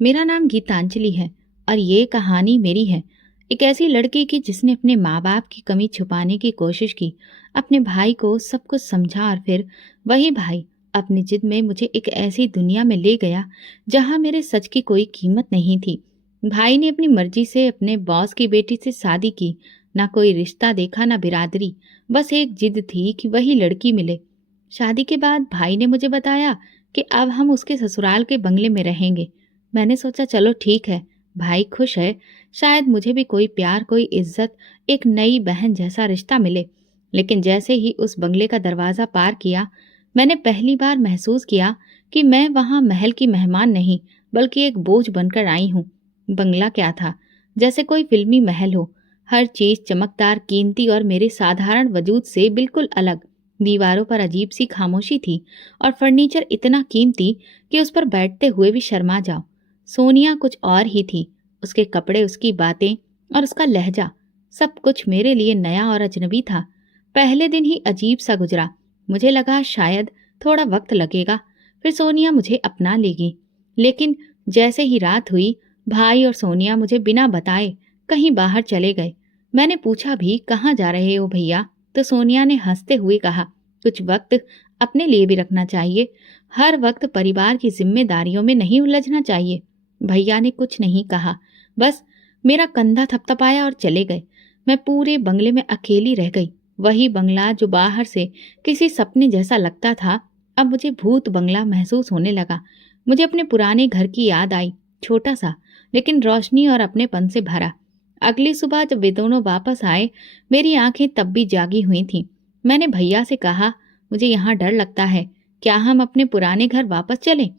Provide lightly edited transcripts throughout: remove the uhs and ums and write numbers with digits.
मेरा नाम गीतांजलि है और ये कहानी मेरी है। एक ऐसी लड़की की जिसने अपने माँ बाप की कमी छुपाने की कोशिश की, अपने भाई को सब कुछ समझा और फिर वही भाई अपनी जिद में मुझे एक ऐसी दुनिया में ले गया जहाँ मेरे सच की कोई कीमत नहीं थी। भाई ने अपनी मर्जी से अपने बॉस की बेटी से शादी की, ना कोई रिश्ता देखा ना बिरादरी, बस एक जिद थी कि वही लड़की मिले। शादी के बाद भाई ने मुझे बताया कि अब हम उसके ससुराल के बंगले में रहेंगे। मैंने सोचा चलो ठीक है, भाई खुश है, शायद मुझे भी कोई प्यार, कोई इज्जत, एक नई बहन जैसा रिश्ता मिले। लेकिन जैसे ही उस बंगले का दरवाज़ा पार किया, मैंने पहली बार महसूस किया कि मैं वहाँ महल की मेहमान नहीं, बल्कि एक बोझ बनकर आई हूँ। बंगला क्या था, जैसे कोई फिल्मी महल हो, हर चीज़ चमकदार, कीमती और मेरे साधारण वजूद से बिल्कुल अलग। दीवारों पर अजीब सी खामोशी थी और फर्नीचर इतना कीमती कि उस पर बैठते हुए भी शर्मा जाओ। सोनिया कुछ और ही थी, उसके कपड़े, उसकी बातें और उसका लहजा, सब कुछ मेरे लिए नया और अजनबी था। पहले दिन ही अजीब सा गुजरा। मुझे लगा शायद थोड़ा वक्त लगेगा, फिर सोनिया मुझे अपना लेगी। लेकिन जैसे ही रात हुई, भाई और सोनिया मुझे बिना बताए कहीं बाहर चले गए। मैंने पूछा भी कहाँ जा रहे हो भैया, तो सोनिया ने हंसते हुए कहा, कुछ वक्त अपने लिए भी रखना चाहिए, हर वक्त परिवार की जिम्मेदारियों में नहीं उलझना चाहिए। भैया ने कुछ नहीं कहा, बस मेरा कंधा थपथपाया और चले गए। मैं पूरे बंगले में अकेली रह गई। वही बंगला जो बाहर से किसी सपने जैसा लगता था, अब मुझे भूत बंगला महसूस होने लगा। मुझे अपने पुराने घर की याद आई, छोटा सा लेकिन रोशनी और अपनेपन से भरा। अगली सुबह जब वे दोनों वापस आए, मेरी आंखें तब भी जागी हुई थीं। मैंने भैया से कहा, मुझे यहाँ डर लगता है, क्या हम अपने पुराने घर वापस चलें?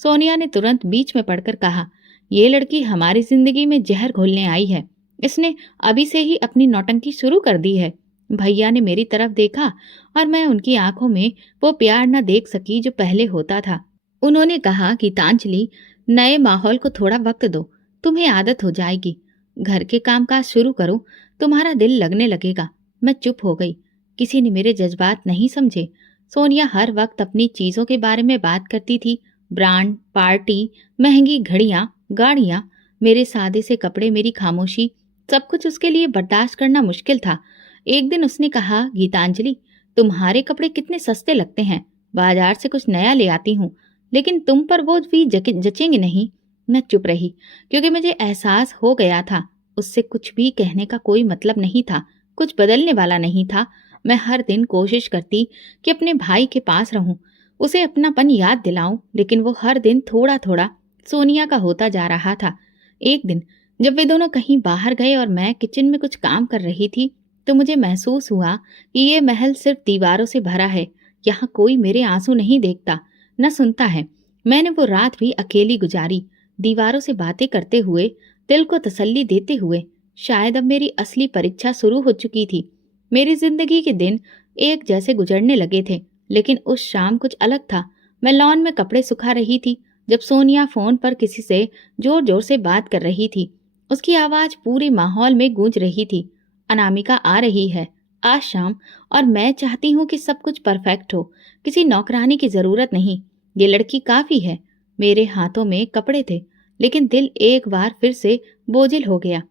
सोनिया ने तुरंत बीच में पड़कर कहा, ये लड़की हमारी जिंदगी में जहर घोलने आई है, इसने अभी से ही अपनी नौटंकी शुरू कर दी है। भैया ने मेरी तरफ देखा और मैं उनकी आंखों में वो प्यार न देख सकी जो पहले होता था। उन्होंने कहा, गीतांजलि, नए माहौल को थोड़ा वक्त दो, तुम्हें आदत हो जाएगी। घर के कामकाज शुरू करो, तुम्हारा दिल लगने लगेगा। मैं चुप हो गई। किसी ने मेरे जज्बात नहीं समझे। सोनिया हर वक्त अपनी चीजों के बारे में बात करती थी, ब्रांड, पार्टी, महंगी घड़ियां, गाड़ियां। मेरे सादे से कपड़े, मेरी खामोशी, सब कुछ उसके लिए बर्दाश्त करना मुश्किल था। एक दिन उसने कहा, गीतांजलि, तुम्हारे कपड़े कितने सस्ते लगते हैं, बाजार से कुछ नया ले आती हूँ, लेकिन तुम पर वो भी जचेंगे नहीं। मैं चुप रही, क्योंकि मुझे एहसास हो गया था उससे कुछ भी कहने का कोई मतलब नहीं था, कुछ बदलने वाला नहीं था। मैं हर दिन कोशिश करती कि अपने भाई के पास रहूं, उसे अपनापन याद दिलाऊं, लेकिन वो हर दिन थोड़ा थोड़ा सोनिया का होता जा रहा था। एक दिन जब वे दोनों कहीं बाहर गए और मैं किचन में कुछ काम कर रही थी, तो मुझे महसूस हुआ कि ये महल सिर्फ दीवारों से भरा है, यहाँ कोई मेरे आंसू नहीं देखता, न सुनता है। मैंने वो रात भी अकेली गुजारी, दीवारों से बातें करते हुए, दिल को तसल्ली देते हुए। शायद अब मेरी असली परीक्षा शुरू हो चुकी थी। मेरी जिंदगी के दिन एक जैसे गुजरने लगे थे, लेकिन उस शाम कुछ अलग था। मैं लॉन में कपड़े सुखा रही थी जब सोनिया फोन पर किसी से जोर जोर से बात कर रही थी। उसकी आवाज पूरे माहौल में गूंज रही थी, अनामिका आ रही है आज शाम, और मैं चाहती हूँ कि सब कुछ परफेक्ट हो, किसी नौकरानी की जरूरत नहीं, ये लड़की काफी है। मेरे हाथों में कपड़े थे, लेकिन दिल एक बार फिर से बोझिल हो गया।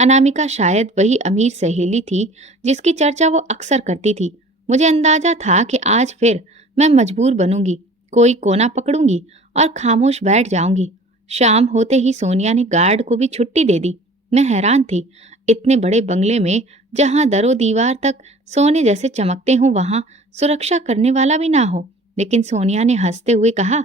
अनामिका शायद वही अमीर सहेली थी जिसकी चर्चा वो अक्सर करती थी। मुझे अंदाजा था कि आज फिर मैं मजबूर बनूंगी, कोई कोना पकड़ूंगी और खामोश बैठ जाऊंगी। शाम होते ही सोनिया ने गार्ड को भी छुट्टी दे दी। मैं हैरान थी, इतने बड़े बंगले में जहां दरो दीवार तक सोने जैसे चमकते हों, वहां सुरक्षा करने वाला भी ना हो। लेकिन सोनिया ने हंसते हुए कहा,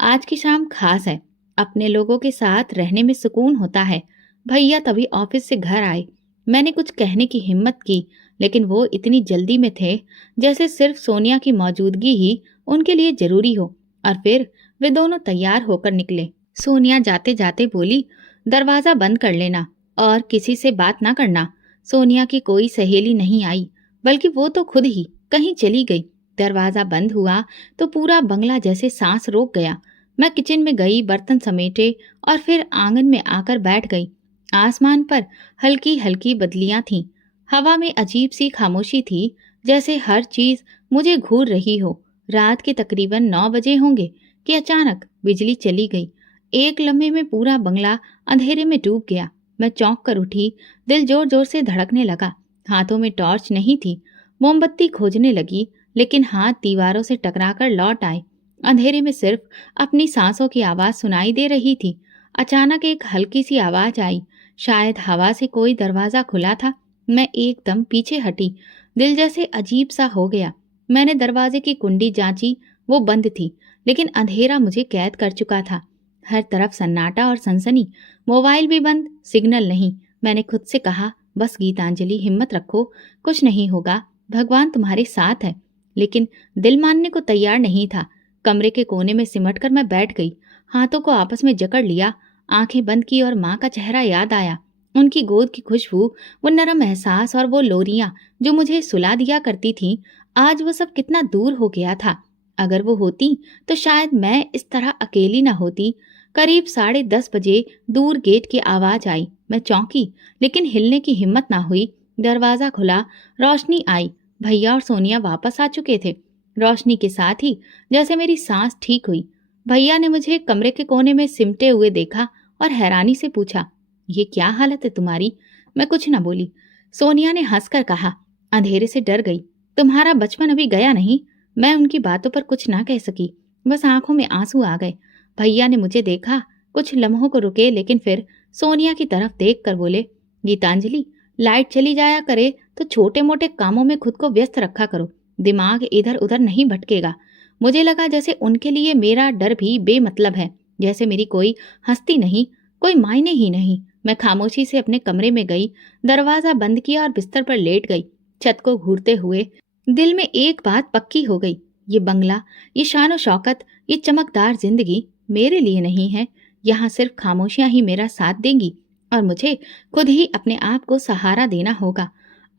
आज की शाम खास है, अपने लोगों के साथ रहने में सुकून होता है। भैया तभी ऑफिस से घर आए। मैंने कुछ कहने की हिम्मत की, लेकिन वो इतनी जल्दी में थे जैसे सिर्फ सोनिया की मौजूदगी ही उनके लिए जरूरी हो। और फिर वे दोनों तैयार होकर निकले। सोनिया जाते जाते बोली, दरवाजा बंद कर लेना और किसी से बात ना करना। सोनिया की कोई सहेली नहीं आई, बल्कि वो तो खुद ही कहीं चली गई। दरवाजा बंद हुआ तो पूरा बंगला जैसे सांस रोक गया। मैं किचन में गई, बर्तन समेटे और फिर आंगन में आकर बैठ गई। आसमान पर हल्की हल्की बदलियां थीं। हवा में अजीब सी खामोशी थी, जैसे हर चीज मुझे घूर रही हो। रात के तकरीबन 9 बजे होंगे कि अचानक बिजली चली गई। एक लम्हे में पूरा बंगला अंधेरे में डूब गया। मैं चौंक कर उठी, दिल जोर जोर से धड़कने लगा। हाथों में टॉर्च नहीं थी। मोमबत्ती खोजने लगी, लेकिन हाथ दीवारों से टकराकर लौट आए। अंधेरे में सिर्फ अपनी सांसों की आवाज सुनाई दे रही थी। अचानक एक हल्की सी आवाज आई, शायद हवा से कोई दरवाजा खुला था। मैं एकदम पीछे हटी, दिल जैसे अजीब सा हो गया। मैंने दरवाजे की कुंडी जांची, वो बंद थी, लेकिन अंधेरा मुझे कैद कर चुका था। हर तरफ सन्नाटा और सनसनी, मोबाइल भी बंद, सिग्नल नहीं। मैंने खुद से कहा, बस गीतांजलि, हिम्मत रखो, कुछ नहीं होगा, भगवान तुम्हारे साथ है। लेकिन दिल मानने को तैयार नहीं था। कमरे के कोने में सिमट कर मैं बैठ गई, हाथों को आपस में जकड़ लिया, आंखें बंद की और माँ का चेहरा याद आया। उनकी गोद की खुशबू, वो नरम एहसास और वो लोरियां जो मुझे सुला दिया करती थीं, आज वो सब कितना दूर हो गया था। अगर वो होती तो शायद मैं इस तरह अकेली न होती। करीब 10:30 बजे दूर गेट की आवाज आई। मैं चौंकी, लेकिन हिलने की हिम्मत ना हुई। दरवाजा खुला, रोशनी आई। भैया और सोनिया वापस आ चुके थे। रोशनी के साथ ही जैसे मेरी सांस ठीक हुई। भैया ने मुझे कमरे के कोने में सिमटे हुए देखा और हैरानी से पूछा, ये क्या हालत है तुम्हारी? मैं कुछ न बोली। सोनिया ने हंसकर कहा, अंधेरे से डर गई, तुम्हारा बचपन अभी गया नहीं। मैं उनकी बातों पर कुछ ना कह सकी, बस आंखों में आंसू आ गए। भैया ने मुझे देखा, कुछ लम्हों को रुके, लेकिन फिर सोनिया की तरफ देख कर बोले, गीतांजलि, लाइट चली जाया करे तो छोटे मोटे कामों में खुद को व्यस्त रखा करो, दिमाग इधर उधर नहीं भटकेगा। मुझे लगा जैसे उनके लिए मेरा डर भी बेमतलब है, जैसे मेरी कोई हस्ती नहीं, कोई मायने ही नहीं। मैं खामोशी से अपने कमरे में गई, दरवाजा बंद किया और बिस्तर पर लेट गई। छत को घूरते हुए दिल में एक बात पक्की हो गई, ये बंगला, ये शान और शौकत, ये चमकदार जिंदगी मेरे लिए नहीं है। यहाँ सिर्फ खामोशियां ही मेरा साथ देंगी और मुझे खुद ही अपने आप को सहारा देना होगा।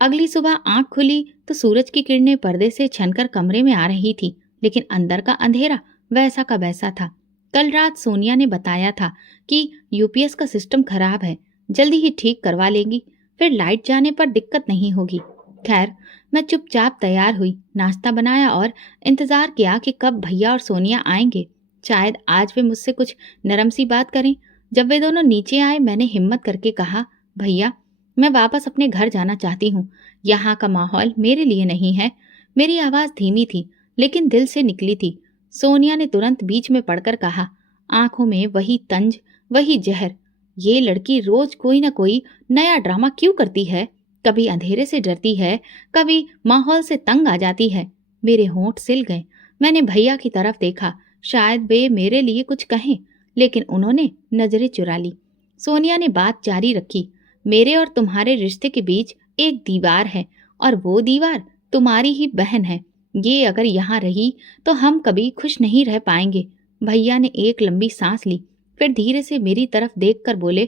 अगली सुबह आंख खुली तो सूरज की किरणें पर्दे से छनकर कमरे में आ रही थी, लेकिन अंदर का अंधेरा वैसा का वैसा था। कल रात सोनिया ने बताया था कि यूपीएस का सिस्टम खराब है, जल्दी ही ठीक करवा लेंगी, फिर लाइट जाने पर दिक्कत नहीं होगी। खैर, मैं चुपचाप तैयार हुई, नाश्ता बनाया और इंतजार किया कि कब भैया और सोनिया आएंगे। शायद आज वे मुझसे कुछ नरम सी बात करें। जब वे दोनों नीचे आए, मैंने हिम्मत करके कहा, भैया, मैं वापस अपने घर जाना चाहती हूँ, यहाँ का माहौल मेरे लिए नहीं है। मेरी आवाज धीमी थी, लेकिन दिल से निकली थी। सोनिया ने तुरंत बीच में पड़कर कहा, आंखों में वही तंज, वही जहर। ये लड़की रोज कोई ना कोई नया ड्रामा क्यों करती है? कभी अंधेरे से डरती है, कभी माहौल से तंग आ जाती है। मेरे होंठ सिल गए। मैंने भैया की तरफ देखा, शायद वे मेरे लिए कुछ कहें, लेकिन उन्होंने नजरें चुरा ली। सोनिया ने बात जारी रखी, मेरे और तुम्हारे रिश्ते के बीच एक दीवार है, और वो दीवार तुम्हारी ही बहन है। ये अगर यहाँ रही तो हम कभी खुश नहीं रह पाएंगे। भैया ने एक लंबी सांस ली, फिर धीरे से मेरी तरफ देखकर बोले,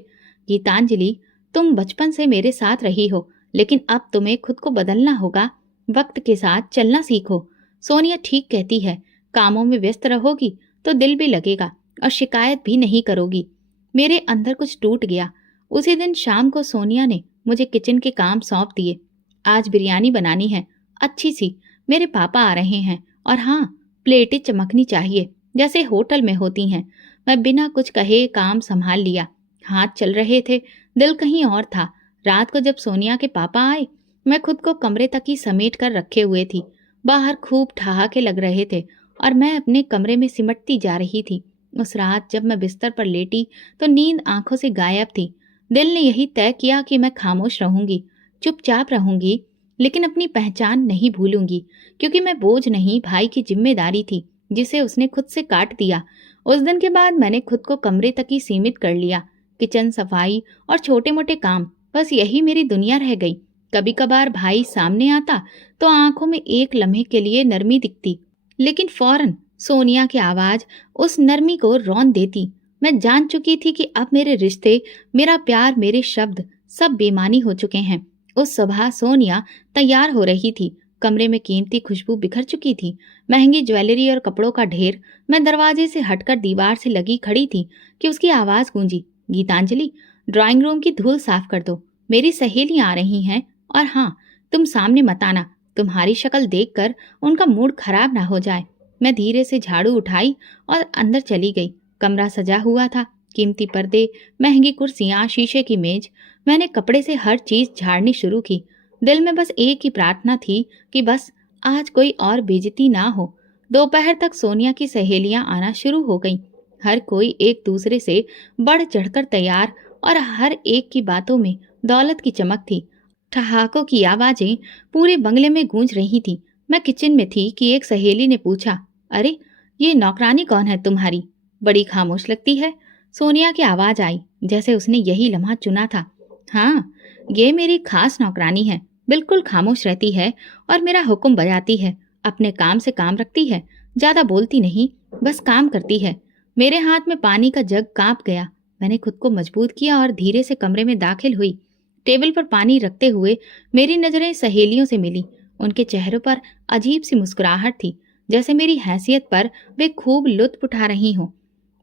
गीतांजलि, तुम बचपन से मेरे साथ रही हो, लेकिन अब तुम्हें खुद को बदलना होगा। वक्त के साथ चलना सीखो। सोनिया ठीक कहती है, कामों में व्यस्त रहोगी तो दिल भी लगेगा और शिकायत भी नहीं करोगी। मेरे अंदर कुछ टूट गया। उसी दिन शाम को सोनिया ने मुझे किचन के काम सौंप दिए। आज बिरयानी बनानी है, अच्छी सी, मेरे पापा आ रहे हैं, और हाँ, प्लेटें चमकनी चाहिए जैसे होटल में होती हैं। मैं बिना कुछ कहे काम संभाल लिया। हाथ चल रहे थे, दिल कहीं और था। रात को जब सोनिया के पापा आए, मैं खुद को कमरे तक ही समेट कर रखे हुए थी। बाहर खूब ठहाके लग रहे थे और मैं अपने कमरे में सिमटती जा रही थी। उस रात जब मैं बिस्तर पर लेटी तो नींद आंखों से गायब थी। दिल ने यही तय किया कि मैं खामोश रहूंगी, चुपचाप रहूंगी, लेकिन अपनी पहचान नहीं भूलूंगी, क्योंकि मैं बोझ नहीं, भाई की जिम्मेदारी थी जिसे उसने खुद से काट दिया। उस दिन के बाद मैंने खुद को कमरे तक ही सीमित कर लिया। किचन सफाई और छोटे मोटे काम, बस यही मेरी दुनिया रह गई। कभी कभार भाई सामने आता तो आंखों में एक लम्हे के लिए नरमी दिखती, लेकिन फौरन सोनिया की आवाज उस नरमी को रौंद देती। मैं जान चुकी थी कि अब मेरे रिश्ते, मेरा प्यार, मेरे शब्द सब बेमानी हो चुके हैं। उस सुबह सोनिया तैयार हो रही थी। कमरे में कीमती खुशबू बिखर चुकी थी, महंगी ज्वेलरी और कपड़ों का ढेर। मैं दरवाजे से हटकर दीवार से लगी खड़ी थी कि उसकी आवाज गूंजी, गीतांजलि, ड्राइंग रूम की धूल साफ कर दो, मेरी सहेलियां आ रही हैं, और हाँ, तुम सामने मत आना, तुम्हारी शक्ल देखकर उनका मूड खराब ना हो जाए। मैं धीरे से झाड़ू उठाई और अंदर चली गई। कमरा सजा हुआ था, कीमती पर्दे, महंगी कुर्सियां, शीशे की मेज। मैंने कपड़े से हर चीज झाड़नी शुरू की। दिल में बस एक ही प्रार्थना थी कि बस आज कोई और बेइज्जती ना हो। दोपहर तक सोनिया की सहेलियां आना शुरू हो गईं। हर कोई एक दूसरे से बढ़ चढ़कर तैयार और हर एक की बातों में दौलत की चमक थी। ठहाकों की आवाजें पूरे बंगले में गूंज रही थी। मैं किचन में थी कि एक सहेली ने पूछा, अरे ये नौकरानी कौन है तुम्हारी? बड़ी खामोश लगती है। सोनिया की आवाज आई, जैसे उसने यही लम्हा चुना था। हाँ, ये मेरी खास नौकरानी है। बिल्कुल खामोश रहती है और मेरा हुक्म बजाती है। अपने काम से काम रखती है, ज्यादा बोलती नहीं, बस काम करती है। मेरे हाथ में पानी का जग कांप गया। मैंने खुद को मजबूत किया और धीरे से कमरे में दाखिल हुई। टेबल पर पानी रखते हुए मेरी नजरें सहेलियों से मिली। उनके चेहरों पर अजीब सी मुस्कुराहट थी, जैसे मेरी हैसियत पर वे खूब लुत्फ उठा रही हों।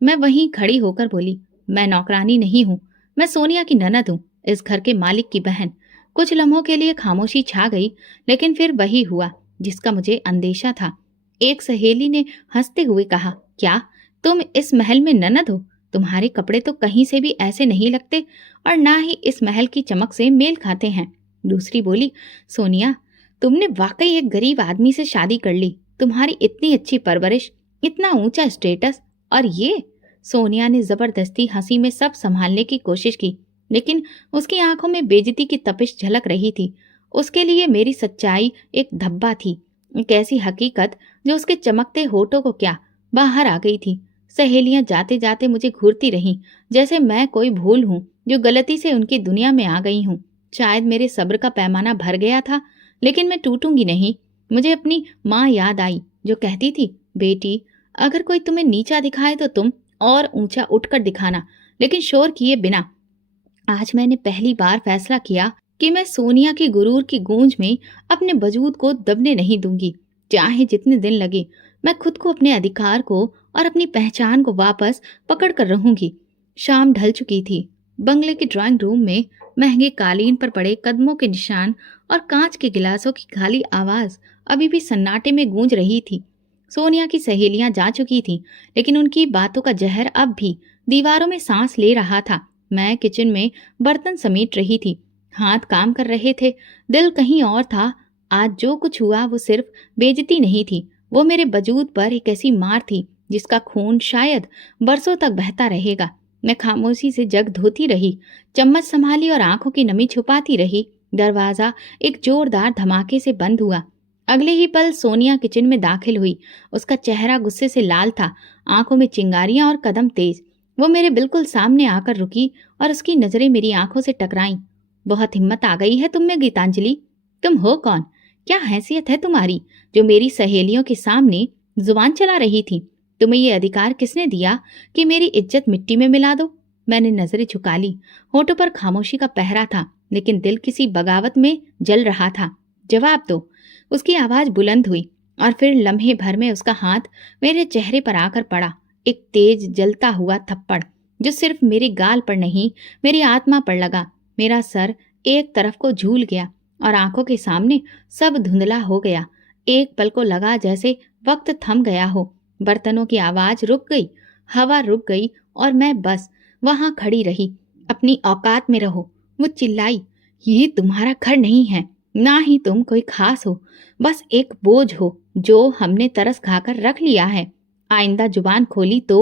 मैं वहीं खड़ी होकर बोली, मैं नौकरानी नहीं हूँ, मैं सोनिया की ननद हूँ, इस घर के मालिक की बहन। कुछ लम्हों के लिए खामोशी छा गई, लेकिन फिर वही हुआ जिसका मुझे अंदेशा था। एक सहेली ने हंसते हुए कहा, क्या तुम इस महल में ननद हो? तुम्हारे कपड़े तो कहीं से भी ऐसे नहीं लगते और ना ही इस महल की चमक से मेल खाते हैं। दूसरी बोली, सोनिया, तुमने वाकई एक गरीब आदमी से शादी कर ली। तुम्हारी इतनी अच्छी परवरिश, इतना ऊंचा स्टेटस, और ये। सोनिया ने जबरदस्ती हंसी में सब संभालने की कोशिश की, लेकिन उसकी आंखों में बेइज्जती की तपिश झलक रही थी। उसके लिए मेरी सच्चाई एक धब्बा थी, एक ऐसी हकीकत जो उसके चमकते होठों को क्या बाहर आ गई थी। सहेलियां जाते जाते मुझे घूरती रहीं, जैसे मैं कोई भूल हूं जो गलती से उनकी दुनिया में आ गई हूं। शायद मेरे सब्र का पैमाना भर गया था, लेकिन मैं टूटूंगी नहीं। मुझे अपनी माँ याद आई, जो कहती थी, बेटी, अगर कोई तुम्हें नीचा दिखाए तो तुम और ऊंचा उठकर दिखाना, लेकिन शोर किए बिना। आज मैंने पहली बार फैसला किया कि मैं सोनिया की गुरूर की गूंज में अपने वजूद को दबने नहीं दूंगी। चाहे जितने दिन लगे, मैं खुद को, अपने अधिकार को और अपनी पहचान को वापस पकड़ कर रहूंगी। शाम ढल चुकी थी। बंगले के ड्राइंग रूम में महंगे कालीन पर पड़े कदमों के निशान और कांच के गिलासों की खाली आवाज अभी भी सन्नाटे में गूंज रही थी। सोनिया की सहेलियां जा चुकी थीं, लेकिन उनकी बातों का जहर अब भी दीवारों में सांस ले रहा था। मैं किचन में बर्तन समेट रही थी। हाथ काम कर रहे थे, दिल कहीं और था। आज जो कुछ हुआ वो सिर्फ बेइज्जती नहीं थी, वो मेरे वजूद पर एक ऐसी मार थी जिसका खून शायद बरसों तक बहता रहेगा। मैं खामोशी से जग धोती रही, चम्मच संभाली और आंखों की नमी छुपाती रही। दरवाजा एक जोरदार धमाके से बंद हुआ। अगले ही पल सोनिया किचन में दाखिल हुई। उसका चेहरा गुस्से से लाल था, आंखों में चिंगारियां और कदम तेज। वो मेरे बिल्कुल सामने आकर रुकी और उसकी नजरें मेरी आंखों से टकराईं। बहुत हिम्मत आ गई है तुम में, गीतांजलि। तुम हो कौन? क्या हैसियत है तुम्हारी जो मेरी सहेलियों के सामने जुबान चला रही थी? तुम्हें ये अधिकार किसने दिया कि मेरी इज्जत मिट्टी में मिला दो? मैंने नजरें झुका ली। होठों पर खामोशी का पहरा था, लेकिन दिल किसी बगावत में जल रहा था। जवाब दो। उसकी आवाज बुलंद हुई और फिर लम्हे भर में उसका हाथ मेरे चेहरे पर आकर पड़ा। एक तेज जलता हुआ थप्पड़ जो सिर्फ मेरे गाल पर नहीं, मेरी आत्मा पर लगा। मेरा सर एक तरफ को झूल गया और आंखों के सामने सब धुंधला हो गया। एक पल को लगा जैसे वक्त थम गया हो। बर्तनों की आवाज रुक गई, हवा रुक गई और मैं बस वहां खड़ी रही। अपनी औकात में रहो, वो चिल्लाई। ये तुम्हारा घर नहीं है, ना ही तुम कोई खास हो, बस एक बोझ हो जो हमने तरस खाकर रख लिया है। आइंदा जुबान खोली तो।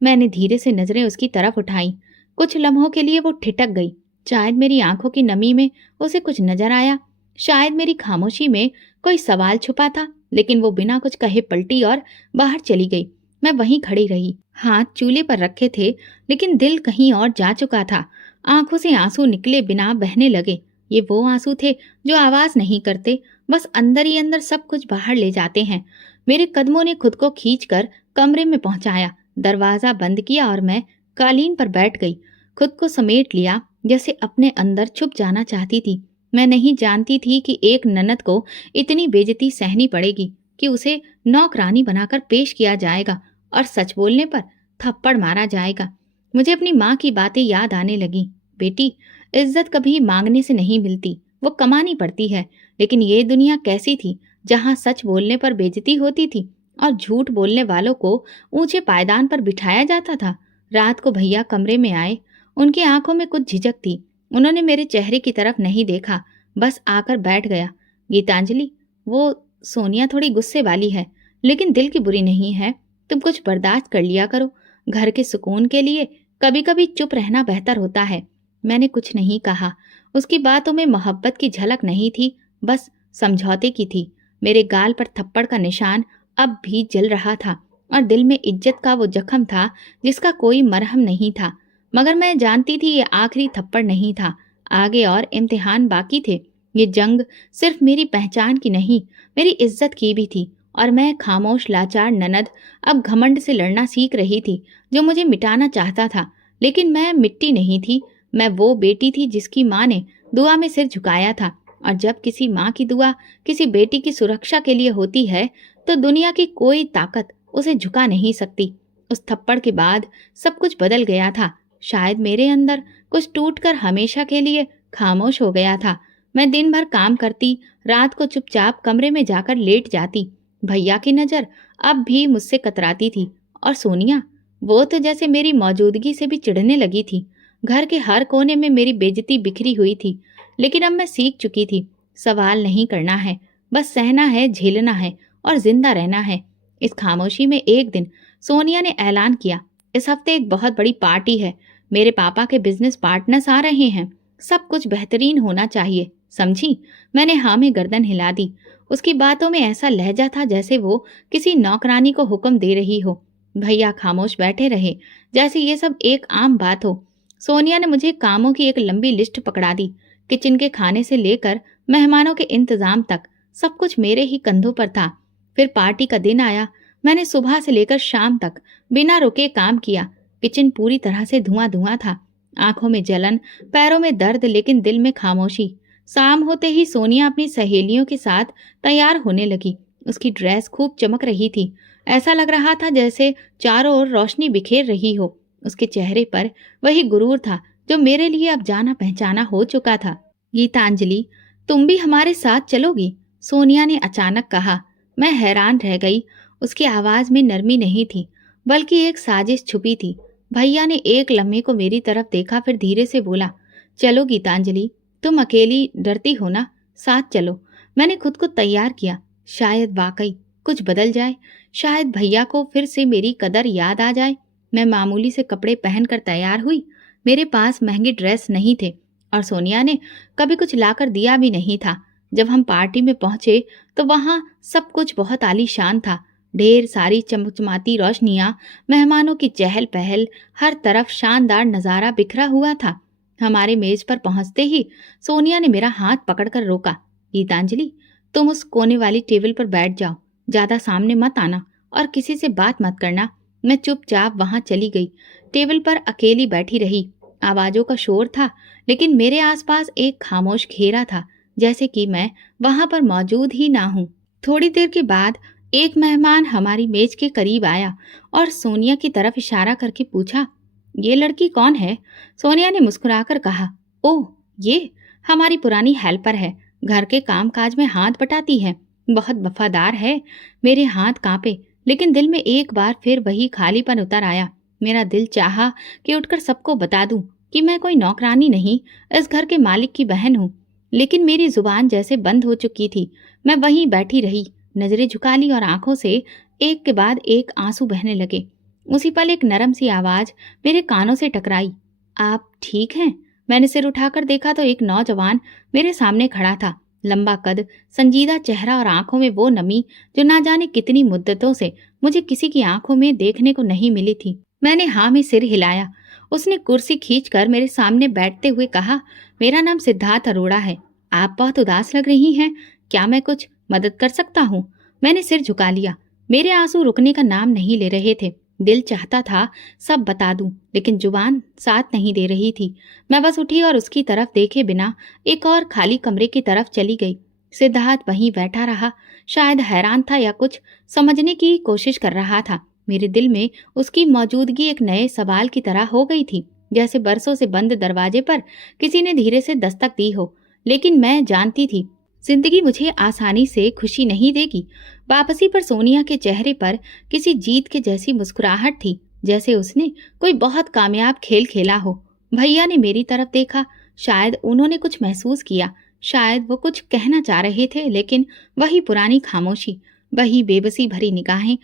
मैंने धीरे से नजरें उसकी तरफ उठाई। कुछ लम्हों के लिए वो ठिठक गई। शायद मेरी आंखों की नमी में उसे कुछ नजर आया, शायद मेरी खामोशी में कोई सवाल छुपा था, लेकिन वो बिना कुछ कहे पलटी और बाहर चली गई। मैं वहीं खड़ी रही। हाथ चूल्हे पर रखे थे, लेकिन दिल कहीं और जा चुका था। आंखों से आंसू निकले बिना बहने लगे। ये वो आंसू थे जो आवाज नहीं करते, बस अंदर ही अंदर सब कुछ बाहर ले जाते हैं। मेरे कदमों ने खुद को खींचकर कमरे में पहुंचाया। दरवाजा बंद किया और मैं कालीन पर बैठ गई। खुद को समेट लिया, जैसे अपने अंदर छुप जाना चाहती थी। मैं नहीं जानती थी कि एक ननद को इतनी बेइज्जती सहनी पड़ेगी, कि उसे नौकरानी बनाकर पेश किया जाएगा और सच बोलने पर थप्पड़ मारा जाएगा। मुझे अपनी माँ की बातें याद आने लगी। बेटी, इज्जत कभी मांगने से नहीं मिलती, वो कमानी पड़ती है। लेकिन ये दुनिया कैसी थी जहाँ सच बोलने पर बेइज्जती होती थी और झूठ बोलने वालों को ऊंचे पायदान पर बिठाया जाता था। रात को भैया कमरे में आए। उनकी आंखों में कुछ झिझक थी। उन्होंने मेरे चेहरे की तरफ नहीं देखा, बस आकर बैठ गया। गीतांजलि, वो सोनिया थोड़ी गुस्से वाली है, लेकिन दिल की बुरी नहीं है। तुम कुछ बर्दाश्त कर लिया करो। घर के सुकून के लिए कभी कभी चुप रहना बेहतर होता है। मैंने कुछ नहीं कहा। उसकी बातों में मोहब्बत की झलक नहीं थी, बस समझौते की थी। मेरे गाल पर थप्पड़ का निशान अब भी जल रहा था और दिल में इज्जत का वो जख्म था जिसका कोई मरहम नहीं था। मगर मैं जानती थी ये आखिरी थप्पड़ नहीं था। आगे और इम्तिहान बाकी थे। ये जंग सिर्फ मेरी पहचान की नहीं, मेरी इज्जत की भी थी। और मैं खामोश लाचार ननद अब घमंड से लड़ना सीख रही थी, जो मुझे मिटाना चाहता था। लेकिन मैं मिट्टी नहीं थी। मैं वो बेटी थी जिसकी माँ ने दुआ में सिर झुकाया था। और जब किसी माँ की दुआ किसी बेटी की सुरक्षा के लिए होती है, तो दुनिया की कोई ताकत उसे झुका नहीं सकती। उस थप्पड़ के बाद सब कुछ बदल गया था। शायद मेरे अंदर कुछ टूटकर हमेशा के लिए खामोश हो गया था। मैं दिन भर काम करती, रात को चुपचाप कमरे में जाकर लेट जाती। भैया की नज़र अब भी मुझसे कतराती थी। और सोनिया, वो तो जैसे मेरी मौजूदगी से भी चिढ़ने लगी थी। घर के हर कोने में मेरी बेइज्जती बिखरी हुई थी। लेकिन अब मैं सीख चुकी थी, सवाल नहीं करना है, बस सहना है, झेलना है और जिंदा रहना है। इस खामोशी में एक दिन सोनिया ने ऐलान किया, इस हफ्ते एक बहुत बड़ी पार्टी है। मेरे पापा के बिजनेस पार्टनर्स आ रहे हैं। सब कुछ बेहतरीन होना चाहिए, समझी? मैंने हाँ में गर्दन हिला दी। उसकी बातों में ऐसा लहजा था जैसे वो किसी नौकरानी को हुक्म दे रही हो। भैया खामोश बैठे रहे, जैसे ये सब एक आम बात हो। सोनिया ने मुझे कामों की एक लंबी लिस्ट पकड़ा दी। किचन के खाने से लेकर मेहमानों के इंतजाम तक सब कुछ मेरे ही कंधों पर था। फिर पार्टी का दिन आया। मैंने सुबह से लेकर शाम तक बिना रुके काम किया। किचन पूरी तरह से धुआं धुआं था। आंखों में जलन, पैरों में दर्द, लेकिन दिल में खामोशी। शाम होते ही सोनिया अपनी सहेलियों के साथ तैयार होने लगी। उसकी ड्रेस खूब चमक रही थी। ऐसा लग रहा था जैसे चारों ओर रोशनी बिखेर रही हो। उसके चेहरे पर वही गुरूर था जो मेरे लिए अब जाना पहचाना हो चुका था। गीतांजलि, तुम भी हमारे साथ चलोगी? सोनिया ने अचानक कहा। मैं हैरान रह गई। उसकी आवाज में नरमी नहीं थी, बल्कि एक साजिश छुपी थी। भैया ने एक लम्हे को मेरी तरफ देखा, फिर धीरे से बोला, चलो गीतांजलि, तुम अकेली डरती हो ना, साथ चलो। मैंने खुद को तैयार किया। शायद वाकई कुछ बदल जाए, शायद भैया को फिर से मेरी कदर याद आ जाए। मैं मामूली से कपड़े पहनकर तैयार हुई। मेरे पास महंगे ड्रेस नहीं थे और सोनिया ने कभी कुछ लाकर दिया भी नहीं था। जब हम पार्टी में पहुंचे तो वहां सब कुछ बहुत आलीशान था। ढेर सारी चमचमाती रोशनियां, मेहमानों की चहल पहल, हर तरफ शानदार नजारा बिखरा हुआ था। हमारे मेज पर पहुंचते ही सोनिया ने मेरा हाथ पकड़कर रोका। गीतांजलि, तुम उस कोने वाली टेबल पर बैठ जाओ, ज्यादा सामने मत आना और किसी से बात मत करना। मैं चुपचाप वहां चली गई। टेबल पर अकेली बैठी रही। आवाजों का शोर था, लेकिन मेरे आसपास एक खामोश घेरा था, जैसे कि मैं वहां पर मौजूद ही ना हूं। थोड़ी देर के बाद एक मेहमान हमारी मेज के करीब आया और सोनिया की तरफ इशारा करके पूछा, ये लड़की कौन है? सोनिया ने मुस्कुराकर कहा, ओह, ये हमारी पुरानी हेल्पर है। घर के कामकाज में हाथ बटाती है, बहुत वफादार है। मेरे हाथ कांपे, लेकिन दिल में एक बार फिर वही खालीपन उतर आया। मेरा दिल चाहा कि उठकर सबको बता दूं कि मैं कोई नौकरानी नहीं, इस घर के मालिक की बहन हूँ। लेकिन मेरी जुबान जैसे बंद हो चुकी थी। मैं वहीं बैठी रही, नजरें झुका ली और आंखों से एक के बाद एक आंसू बहने लगे। उसी पल एक नरम सी आवाज मेरे कानों से टकराई, आप ठीक हैं? मैंने सिर उठाकर देखा तो एक नौजवान मेरे सामने खड़ा था। लंबा कद, संजीदा चेहरा और आंखों में वो नमी जो ना जाने कितनी मुद्दतों से मुझे किसी की आंखों में देखने को नहीं मिली थी। मैंने हाँ में सिर हिलाया। उसने कुर्सी खींचकर मेरे सामने बैठते हुए कहा, मेरा नाम सिद्धार्थ अरोड़ा है। आप बहुत उदास लग रही हैं, क्या मैं कुछ मदद कर सकता हूँ? मैंने सिर झुका लिया। मेरे आंसू रुकने का नाम नहीं ले रहे थे। दिल चाहता था सब बता दूं, लेकिन जुबान साथ नहीं दे रही थी। मैं बस उठी और उसकी तरफ देखे बिना एक और खाली कमरे की तरफ चली गई। सिद्धार्थ वहीं बैठा रहा, शायद हैरान था या कुछ समझने की कोशिश कर रहा था। मेरे दिल में उसकी मौजूदगी एक नए सवाल की तरह हो गई थी, जैसे बरसों से बंद दरवाजे पर किसी ने धीरे से दस्तक दी हो। लेकिन मैं जानती थी जिंदगी मुझे आसानी से खुशी नहीं देगी। वापसी पर सोनिया के चेहरे पर किसी जीत के जैसी मुस्कुराहट थी, जैसे उसने कोई बहुत कामयाब खेल खेला हो। भैया ने मेरी तरफ देखा। शायद उन्होंने कुछ महसूस किया, शायद वो कुछ कहना चाह रहे थे, लेकिन वही पुरानी खामोशी, वही बेबसी भरी निगाहें।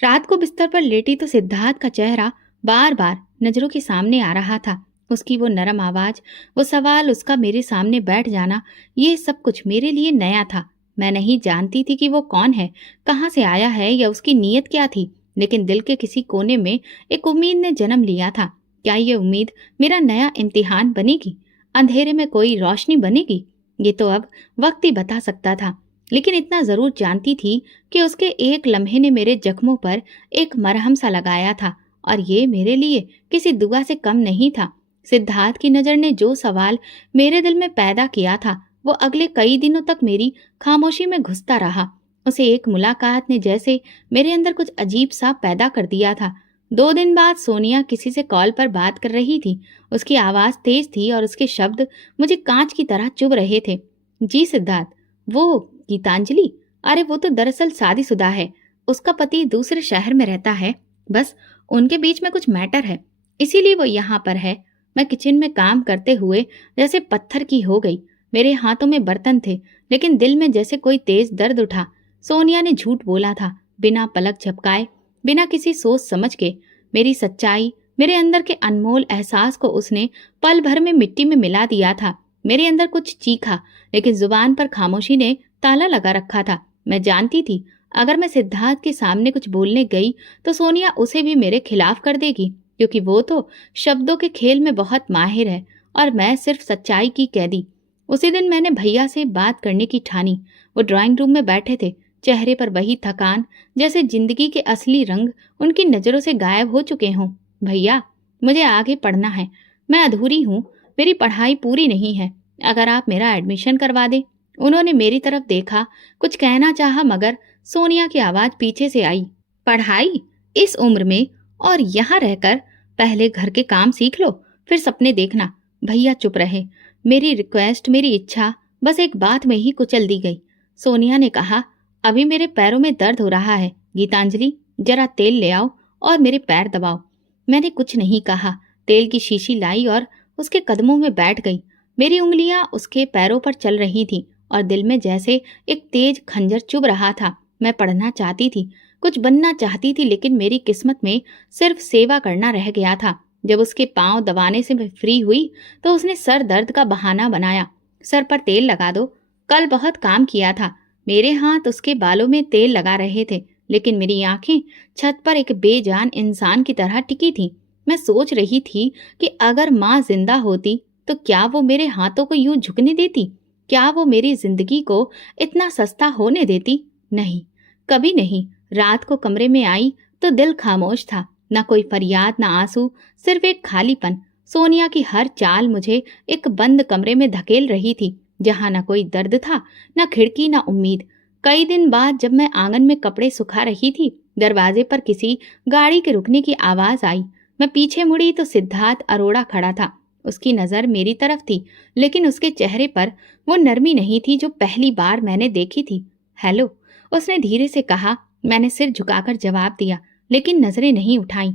रात को बिस्तर पर लेटी तो सिद्धार्थ का चेहरा बार बार नजरों के सामने आ रहा था। उसकी वो नरम आवाज, वो सवाल, उसका मेरे सामने बैठ जाना, ये सब कुछ मेरे लिए नया था। मैं नहीं जानती थी कि वो कौन है, कहाँ से आया है या उसकी नीयत क्या थी, लेकिन दिल के किसी कोने में एक उम्मीद ने जन्म लिया था। क्या ये उम्मीद मेरा नया इम्तिहान बनेगी, अंधेरे में कोई रोशनी बनेगी? ये तो अब वक्त ही बता सकता था, लेकिन इतना जरूर जानती थी कि उसके एक लम्हे ने मेरे जख्मों पर एक मरहम सा लगाया था, और ये मेरे लिए किसी दुआ से कम नहीं था। सिद्धार्थ की नजर ने जो सवाल मेरे दिल में पैदा किया था, वो अगले कई दिनों तक मेरी खामोशी में घुसता रहा। उसे एक मुलाकात ने जैसे मेरे अंदर कुछ अजीब सा पैदा कर दिया था। 2 दिन बाद सोनिया किसी से कॉल पर बात कर रही थी। उसकी आवाज तेज थी और उसके शब्द मुझे कांच की तरह चुभ रहे थे। जी सिद्धार्थ, वो गीतांजलि? अरे वो तो दरअसल शादीशुदा है, उसका पति दूसरे शहर में रहता है। बस उनके बीच में कुछ मैटर है, इसीलिए वो यहाँ पर है। मैं किचन में काम करते हुए जैसे पत्थर की हो गई। मेरे हाथों में बर्तन थे, लेकिन दिल में जैसे कोई तेज दर्द उठा। सोनिया ने झूठ बोला था, बिना पलक झपकाए, बिना किसी सोच समझ के। मेरी सच्चाई, मेरे अंदर के अनमोल एहसास को उसने पल भर में मिट्टी में मिला दिया था। मेरे अंदर कुछ चीखा, लेकिन जुबान पर खामोशी ने ताला लगा रखा था। मैं जानती थी, अगर मैं सिद्धार्थ के सामने कुछ बोलने गई तो सोनिया उसे भी मेरे खिलाफ कर देगी, क्योंकि वो तो शब्दों के खेल में बहुत माहिर है और मैं सिर्फ सच्चाई की कैदी। उसी दिन मैंने भैया से बात करने की ठानी। वो ड्राइंग रूम में बैठे थे, चेहरे पर वही थकान, जैसे जिंदगी के असली रंग उनकी नजरों से गायब हो चुके हों। भैया, मुझे आगे पढ़ना है, मैं अधूरी हूँ, मेरी पढ़ाई पूरी नहीं है, अगर आप मेरा एडमिशन करवा दें। उन्होंने मेरी तरफ देखा, कुछ कहना चाहा, मगर सोनिया की आवाज पीछे से आई। पढ़ाई? इस उम्र में और यहाँ रहकर? पहले घर के काम सीख लो, फिर सपने देखना। भैया चुप रहे। मेरी रिक्वेस्ट, मेरी इच्छा बस एक बात में ही कुचल दी गई। सोनिया ने कहा, अभी मेरे पैरों में दर्द हो रहा है गीतांजलि, जरा तेल ले आओ और मेरे पैर दबाओ। मैंने कुछ नहीं कहा। तेल की शीशी लाई और उसके कदमों में बैठ गई। मेरी उंगलियां उसके पैरों पर चल रही थीं और दिल में जैसे एक तेज खंजर चुभ रहा था। मैं पढ़ना चाहती थी, कुछ बनना चाहती थी, लेकिन मेरी किस्मत में सिर्फ सेवा करना रह गया था। जब उसके पांव दबाने से मैं फ्री हुई तो उसने सर दर्द का बहाना बनाया। सर पर तेल लगा दो, कल बहुत काम किया था। मेरे हाथ उसके बालों में तेल लगा रहे थे, लेकिन मेरी आंखें छत पर एक बेजान इंसान की तरह टिकी थीं। मैं सोच रही थी कि अगर माँ जिंदा होती तो क्या वो मेरे हाथों को यूं झुकने देती? क्या वो मेरी जिंदगी को इतना सस्ता होने देती? नहीं, कभी नहीं। रात को कमरे में आई तो दिल खामोश था, न कोई फरियाद, न आंसू, सिर्फ एक खालीपन। सोनिया की हर चाल मुझे एक बंद कमरे में धकेल रही थी, जहाँ न कोई दर्द था, न खिड़की, न उम्मीद। कई दिन बाद जब मैं आंगन में कपड़े सुखा रही थी, दरवाजे पर किसी गाड़ी के रुकने की आवाज आई। मैं पीछे मुड़ी तो सिद्धार्थ अरोड़ा खड़ा था। उसकी नजर मेरी तरफ थी, लेकिन उसके चेहरे पर वो नरमी नहीं थी जो पहली बार मैंने देखी थी। हेलो, उसने धीरे से कहा। मैंने सिर झुकाकर जवाब दिया, लेकिन नजरें नहीं उठाई।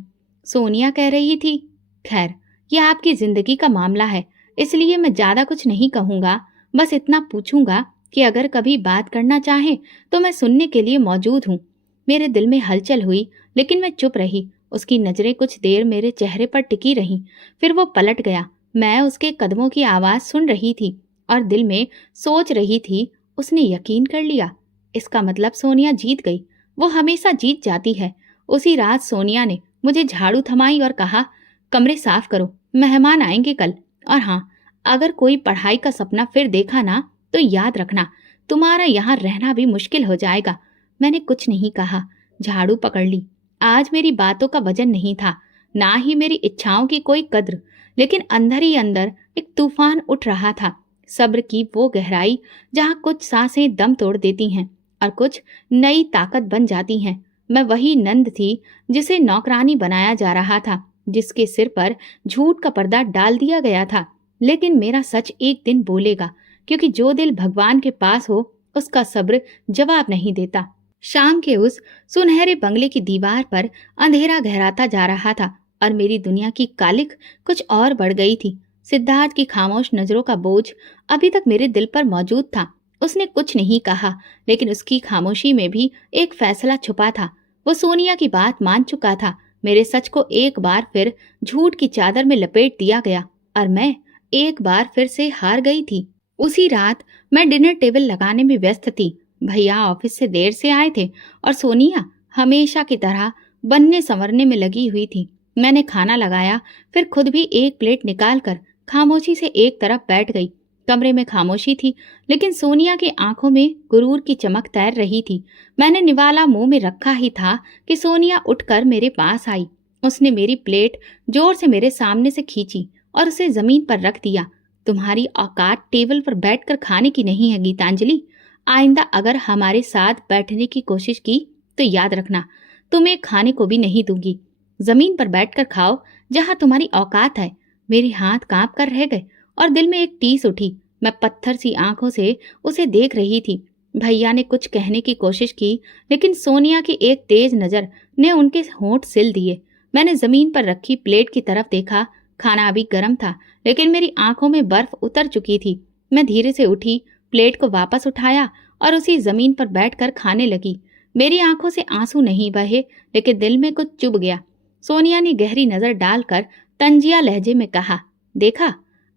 सोनिया कह रही थी, खैर, यह आपकी जिंदगी का मामला है, इसलिए मैं ज्यादा कुछ नहीं कहूंगा। बस इतना पूछूंगा कि अगर कभी बात करना चाहे तो मैं सुनने के लिए मौजूद हूँ। मेरे दिल में हलचल हुई, लेकिन मैं चुप रही। उसकी नजरें कुछ देर मेरे चेहरे पर टिकी रहीं, फिर वो पलट गया। मैं उसके कदमों की आवाज सुन रही थी और दिल में सोच रही थी, उसने यकीन कर लिया। इसका मतलब सोनिया जीत गई। वो हमेशा जीत जाती है। उसी रात सोनिया ने मुझे झाड़ू थमाई और कहा, कमरे साफ करो, मेहमान आएंगे कल। और हाँ, अगर कोई पढ़ाई का सपना फिर देखा ना तो याद रखना, तुम्हारा यहाँ रहना भी मुश्किल हो जाएगा। मैंने कुछ नहीं कहा, झाड़ू पकड़ ली। आज मेरी बातों का वजन नहीं था, ना ही मेरी इच्छाओं की कोई कद्र, लेकिन अंदर ही अंदर एक तूफान उठ रहा था। सब्र की वो गहराई जहाँ कुछ सांसें दम तोड़ देती हैं और कुछ नई ताकत बन जाती हैं। मैं वही नंद थी जिसे नौकरानी बनाया जा रहा था, जिसके सिर पर झूठ का पर्दा डाल दिया गया था। लेकिन मेरा सच एक दिन बोलेगा, क्योंकि जो दिल भगवान के पास हो उसका सब्र जवाब नहीं देता। शाम के उस सुनहरे बंगले की दीवार पर अंधेरा गहराता जा रहा था और मेरी दुनिया की कालिख कुछ और बढ़ गई थी। सिद्धार्थ की खामोश नजरों का बोझ अभी तक मेरे दिल पर मौजूद था। उसने कुछ नहीं कहा, लेकिन उसकी खामोशी में भी एक फैसला छुपा था। वो सोनिया की बात मान चुका था। मेरे सच को एक बार फिर झूठ की चादर में लपेट दिया गया और मैं एक बार फिर से हार गई थी। उसी रात मैं डिनर टेबल लगाने में व्यस्त थी। भैया ऑफिस से देर से आए थे और सोनिया हमेशा की तरह बनने संवरने में लगी हुई थी। मैंने खाना लगाया, फिर खुद भी एक प्लेट निकालकर खामोशी से एक तरफ बैठ गई। कमरे में खामोशी थी, लेकिन सोनिया की आंखों में गुरूर की चमक तैर रही थी। मैंने निवाला मुंह में रखा ही था कि सोनिया उठकर मेरे पास आई। उसने मेरी प्लेट जोर से मेरे सामने से खींची और उसे जमीन पर रख दिया। तुम्हारी औकात टेबल पर बैठकर खाने की नहीं है गीतांजलि। आइंदा अगर हमारे साथ बैठने की कोशिश की तो याद रखना, तुम्हें खाने को भी नहीं दूंगी। जमीन पर बैठकर खाओ जहां तुम्हारी औकात है। मेरे हाथ कांप कर रह गए और दिल में एक टीस उठी। मैं पत्थर सी आंखों से उसे देख रही थी। भैया ने कुछ कहने की कोशिश की, लेकिन सोनिया की एक तेज नजर ने उनके होंठ सिल दिए। मैंने जमीन पर रखी प्लेट की तरफ देखा। खाना अभी गर्म था, लेकिन मेरी आंखों में बर्फ उतर चुकी थी। मैं धीरे से उठी, प्लेट को वापस उठाया और उसी जमीन पर बैठकर खाने लगी। मेरी आंखों से आंसू नहीं बहे, लेकिन दिल में कुछ चुभ गया। सोनिया ने गहरी नजर डालकर तंजिया लहजे में कहा, देखा,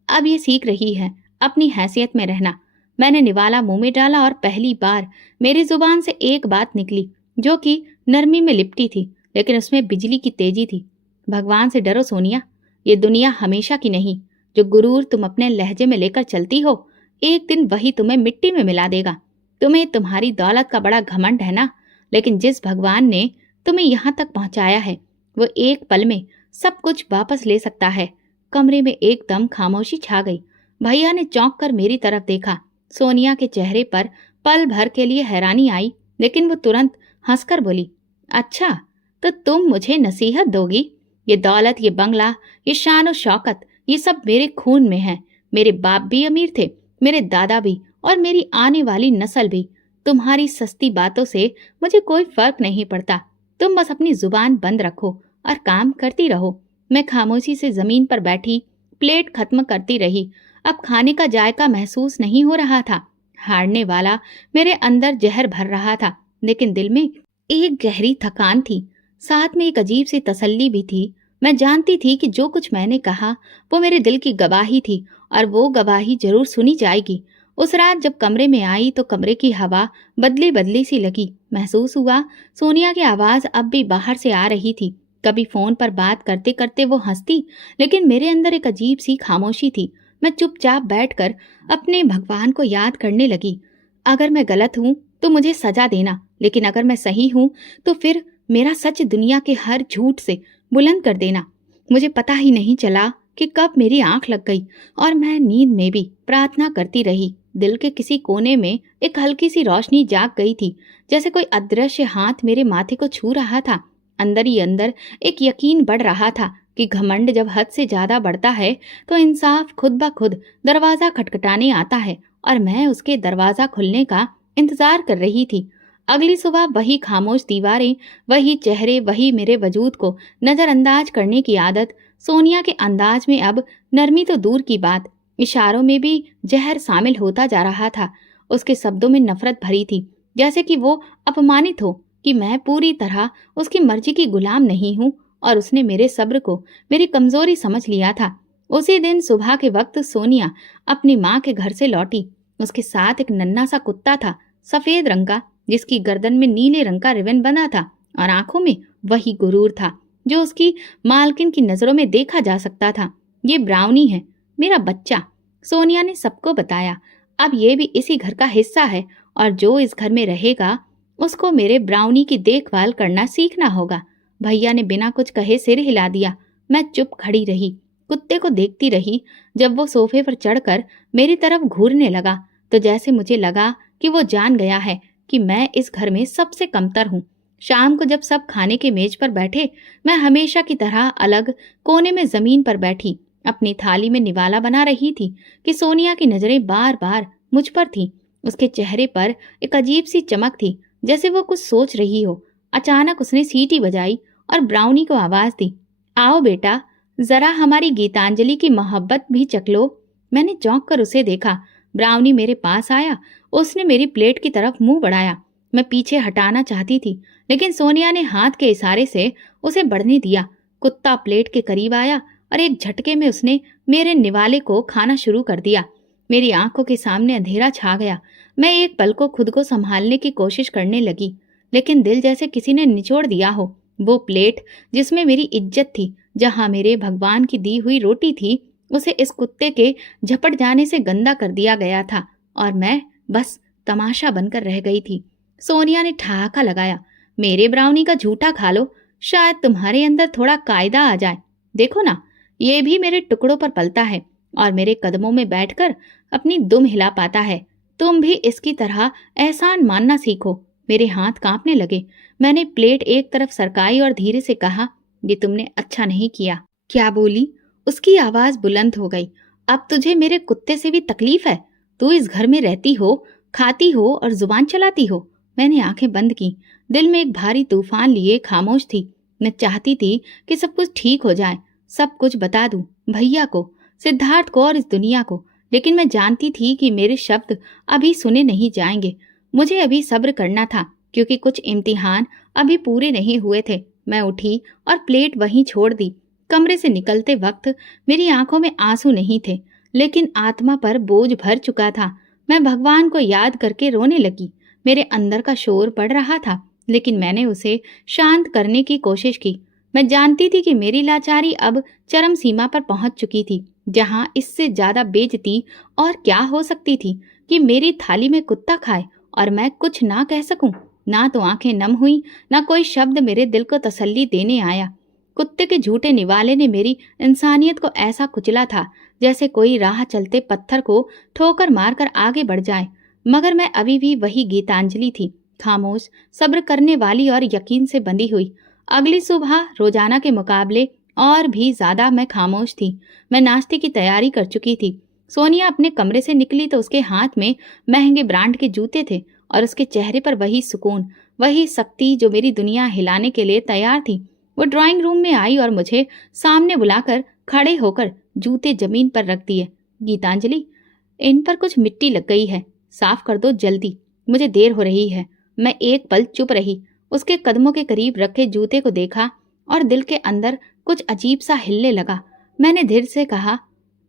अब ये सीख रही है अपनी हैसियत में रहना। मैंने निवाला मुंह में डाला और पहली बार मेरी जुबान से एक बात निकली जो कि नरमी में लिपटी थी, लेकिन उसमें बिजली की तेजी थी। भगवान से डरो सोनिया, ये दुनिया हमेशा की नहीं। जो गुरूर तुम अपने लहजे में लेकर चलती हो, एक दिन वही तुम्हें मिट्टी में मिला देगा। तुम्हें तुम्हारी दौलत का बड़ा घमंड है ना, लेकिन जिस भगवान ने तुम्हें यहाँ तक पहुँचाया है वो एक पल में सब कुछ वापस ले सकता है। कमरे में एकदम खामोशी छा गई। भैया ने चौंक कर मेरी तरफ देखा। सोनिया के चेहरे पर पल भर के लिए हैरानी आई, लेकिन वो तुरंत हंसकर बोली, अच्छा तो तुम मुझे नसीहत दोगी? ये दौलत, ये बंगला, ये शान और शौकत, ये सब मेरे खून में है। मेरे बाप भी अमीर थे, मेरे दादा भी, और मेरी आने वाली नस्ल भी। तुम्हारी सस्ती बातों से मुझे कोई फर्क नहीं पड़ता। तुम बस अपनी जुबान बंद रखो और काम करती रहो। मैं खामोशी से जमीन पर बैठी प्लेट खत्म करती रही। अब खाने का जायका महसूस नहीं हो रहा था। हारने वाला मेरे अंदर जहर भर रहा था, लेकिन दिल में एक गहरी थकान थी। साथ में एक अजीब सी तसल्ली भी थी। मैं जानती थी कि जो कुछ मैंने कहा वो मेरे दिल की गवाही थी और वो गवाही जरूर सुनी जाएगी। उस रात जब कमरे में आई तो कमरे की हवा बदली बदली सी लगी। महसूस हुआ सोनिया की आवाज अब भी बाहर से आ रही थी। कभी फोन पर बात करते करते वो हंसती, लेकिन मेरे अंदर एक अजीब सी खामोशी थी। मैं चुपचाप बैठकर अपने भगवान को याद करने लगी। अगर मैं गलत हूँ तो मुझे सजा देना, लेकिन अगर मैं सही हूँ तो फिर मेरा सच दुनिया के हर झूठ से बुलंद कर देना। मुझे पता ही नहीं चला कि कब मेरी आंख लग गई और मैं नींद में भी प्रार्थना करती रही। दिल के किसी कोने में एक हल्की सी रोशनी जाग गई थी, जैसे कोई अदृश्य हाथ मेरे माथे को छू रहा था। अंदर ही अंदर एक यकीन बढ़ रहा था कि घमंड जब हद से ज्यादा बढ़ता है तो इंसाफ खुद ब खुद दरवाजा खटखटाने आता है, और मैं उसके दरवाजा खुलने का इंतजार कर रही थी। अगली सुबह वही खामोश दीवारें, वही चेहरे, वही मेरे वजूद को नजरअंदाज करने की आदत। सोनिया के अंदाज में अब नरमी तो दूर की बात, इशारों में भी जहर शामिल होता जा रहा था। उसके शब्दों में नफरत भरी थी, जैसे कि वो अपमानित हो कि मैं पूरी तरह उसकी मर्जी की गुलाम नहीं हूँ, और उसने मेरे सब्र को मेरी कमजोरी समझ लिया था। उसी दिन सुबह के वक्त सोनिया अपनी माँ के घर से लौटी। उसके साथ एक नन्हा सा कुत्ता था, सफेद रंग का, जिसकी गर्दन में नीले रंग का रिबन बंधा था और आंखों में वही गुरूर था जो उसकी मालकिन की नजरों में देखा जा सकता था। ये ब्राउनी है, मेरा बच्चा, सोनिया ने सबको बताया। अब ये भी इसी घर का हिस्सा है और जो इस घर में रहेगा उसको मेरे ब्राउनी की देखभाल करना सीखना होगा। भैया ने बिना कुछ कहे सिर हिला दिया। मैं चुप खड़ी रही, कुत्ते को देखती रही। जब वो सोफे पर चढ़कर मेरी तरफ घूरने लगा तो जैसे मुझे लगा कि वो जान गया है कि मैं इस घर में सबसे कमतर हूँ। शाम को जब सब खाने के मेज पर बैठे, मैं हमेशा की तरह अलग कोने में जमीन पर बैठी अपनी थाली में निवाला बना रही थी कि सोनिया की नजरें बार बार मुझ पर थी। उसके चेहरे पर एक अजीब सी चमक थी, जैसे वो कुछ सोच रही हो। अचानक उसने सीटी बजाई और ब्राउनी को आवाज दी, आओ बेटा, जरा हमारी गीतांजलि की मोहब्बत भी चख लो। मैंने चौंक कर उसे देखा। ब्राउनी मेरे पास आया। उसने मेरी प्लेट की तरफ मुंह बढ़ाया। मैं पीछे हटाना चाहती थी, लेकिन सोनिया ने हाथ के इशारे से उसे बढ़ने दिया। कुत्ता प्लेट के करीब आया और एक झटके में उसने मेरे निवाले को खाना शुरू कर दिया। मेरी आंखों के सामने अंधेरा छा गया। मैं एक पल को खुद को संभालने की कोशिश करने लगी, लेकिन दिल जैसे किसी ने निचोड़ दिया हो। वो प्लेट जिसमें मेरी इज्जत थी, जहां मेरे भगवान की दी हुई रोटी थी, उसे इस कुत्ते के झपट जाने से गंदा कर दिया गया था और मैं बस तमाशा बनकर रह गई थी। सोनिया ने ठहाका लगाया, मेरे ब्राउनी का झूठा खा लो, शायद तुम्हारे अंदर थोड़ा कायदा आ जाए। देखो ना, ये भी मेरे टुकड़ों पर पलता है और मेरे कदमों में बैठकर अपनी दुम हिला पाता है। तुम भी इसकी तरह एहसान मानना सीखो। मेरे हाथ कांपने लगे। मैंने प्लेट एक तरफ सरकाई और धीरे से कहा, ये तुमने अच्छा नहीं किया। क्या बोली? उसकी आवाज बुलंद हो गई। अब तुझे मेरे कुत्ते से भी तकलीफ है? तू इस घर में रहती हो, खाती हो और जुबान चलाती हो। मैंने आंखें बंद की। दिल में एक भारी तूफान लिए खामोश थी। मैं चाहती थी कि सब कुछ ठीक हो जाए, सब कुछ बता दूं, भैया को, सिद्धार्थ को और इस दुनिया को। लेकिन मैं जानती थी कि मेरे शब्द अभी सुने नहीं जाएंगे। मुझे अभी सब्र करना था, क्योंकि कुछ इम्तिहान अभी पूरे नहीं हुए थे। मैं उठी और प्लेट वहीं छोड़ दी। कमरे से निकलते वक्त मेरी आंखों में आंसू नहीं थे, लेकिन आत्मा पर बोझ भर चुका था। मैं भगवान को याद करके रोने लगी। मेरे अंदर का शोर बढ़ रहा था, लेकिन मैंने उसे शांत करने की कोशिश की। मैं जानती थी कि मेरी लाचारी अब चरम सीमा पर पहुंच चुकी थी, जहां इससे ज्यादा बेइज्जती और क्या हो सकती थी कि मेरी थाली में कुत्ता खाए और मैं कुछ ना कह सकूं। ना तो आंखें नम हुई, ना कोई शब्द मेरे दिल को तसल्ली देने आया। कुत्ते के झूठे निवाले ने मेरी इंसानियत को ऐसा कुचला था, जैसे कोई राह चलते पत्थर को ठोकर मारकर आगे बढ़ जाए। मगर मैं अभी भी वही गीतांजलि थी, खामोश, सब्र करने वाली और यकीन से बंधी हुई। अगली सुबह रोजाना के मुकाबले और भी ज्यादा मैं खामोश थी। मैं नाश्ते की तैयारी कर चुकी थी। सोनिया अपने कमरे से निकली तो उसके हाथ में महंगे ब्रांड के जूते थे और उसके चेहरे पर वही सुकून, वही शक्ति जो मेरी दुनिया हिलाने के लिए तैयार थी। वो ड्राइंग रूम में आई और मुझे सामने बुलाकर खड़े होकर जूते जमीन पर रख दिए। गीतांजलि, इन पर कुछ मिट्टी लग गई है, साफ कर दो जल्दी, मुझे देर हो रही है। मैं एक पल चुप रही। उसके कदमों के करीब रखे जूते को देखा और दिल के अंदर कुछ अजीब सा हिलने लगा। मैंने धीरे से कहा,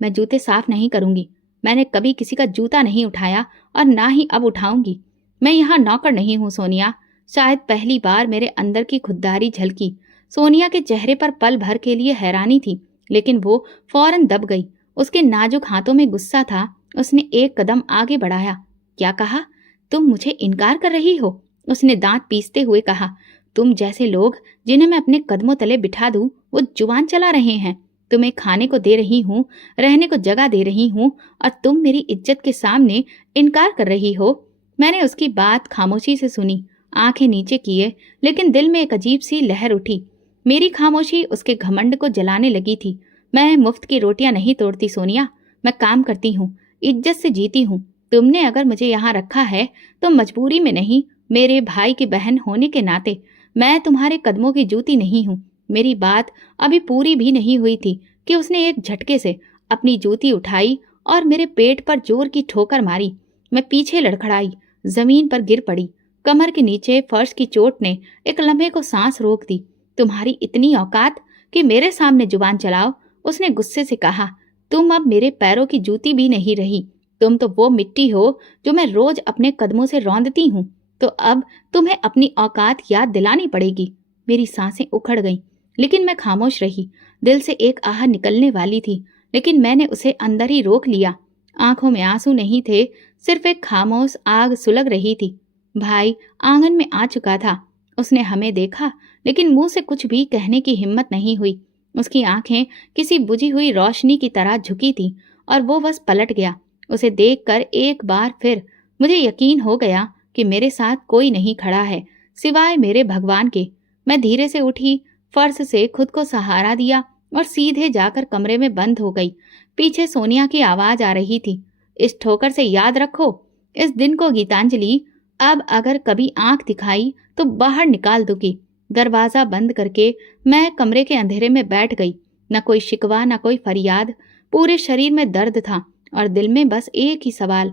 मैं जूते साफ नहीं करूंगी। मैंने कभी किसी का जूता नहीं उठाया और ना ही अब उठाऊंगी। मैं यहाँ नौकर नहीं हूँ सोनिया। शायद पहली बार मेरे अंदर की खुददारी झलकी। सोनिया के चेहरे पर पल भर के लिए हैरानी थी, लेकिन वो फौरन दब गई। उसके नाजुक हाथों में गुस्सा था। उसने एक कदम आगे बढ़ाया। क्या कहा? तुम मुझे इनकार कर रही हो? उसने दांत पीसते हुए कहा। तुम जैसे लोग जिन्हें मैं अपने कदमों तले बिठा दूं, वो जुबान चला रहे हैं। तुम्हें खाने को दे रही हूँ, रहने को जगह दे रही हूँ, और तुम मेरी इज्जत के सामने इनकार कर रही हो। मैंने उसकी बात खामोशी से सुनी, आंखें नीचे किए, लेकिन दिल में एक अजीब सी लहर उठी। मेरी खामोशी उसके घमंड को जलाने लगी थी। मैं मुफ्त की रोटियां नहीं तोड़ती सोनिया, मैं काम करती हूँ, इज्जत से जीती हूँ। तुमने अगर मुझे यहाँ रखा है तो मजबूरी में नहीं, मेरे भाई की बहन होने के नाते। मैं तुम्हारे कदमों की जूती नहीं हूँ। मेरी बात अभी पूरी भी नहीं हुई थी कि उसने एक झटके से अपनी जूती उठाई और मेरे पेट पर जोर की ठोकर मारी। मैं पीछे लड़खड़ाई, जमीन पर गिर पड़ी। कमर के नीचे फर्श की चोट ने एक लम्हे को सांस रोक दी। तुम्हारी इतनी औकात कि मेरे सामने जुबान चलाओ? उसने गुस्से से कहा। तुम अब मेरे पैरों की जूती भी नहीं रही। तुम तो वो मिट्टी हो जो मैं रोज अपने कदमों से रौंदती हूँ। तो अब तुम्हें अपनी औकात याद दिलानी पड़ेगी। मेरी सांसें उखड़ गईं, लेकिन मैं खामोश रही। दिल से एक आह निकलने वाली थी, लेकिन मैंने उसे अंदर ही रोक लिया। आंखों में आंसू नहीं थे, सिर्फ एक खामोश आग सुलग रही थी। भाई आंगन में आ चुका था। उसने हमें देखा, लेकिन मुंह से कुछ भी कहने की हिम्मत नहीं हुई। उसकी आंखें किसी बुझी हुई रोशनी की तरह झुकी थी और वो बस पलट गया। उसे देखकर एक बार फिर मुझे यकीन हो गया कि मेरे साथ कोई नहीं खड़ा है सिवाय मेरे भगवान के। मैं धीरे से उठी, फर्श से खुद को सहारा दिया और सीधे जाकर कमरे में बंद हो गई। पीछे सोनिया की आवाज आ रही थी। इस ठोकर से याद रखो इस दिन को गीतांजलि। अब अगर कभी आंख दिखाई तो बाहर निकाल दूंगी। दरवाजा बंद करके मैं कमरे के अंधेरे में बैठ गई। न कोई शिकवा न कोई फरियाद, पूरे शरीर में दर्द था और दिल में बस एक ही सवाल,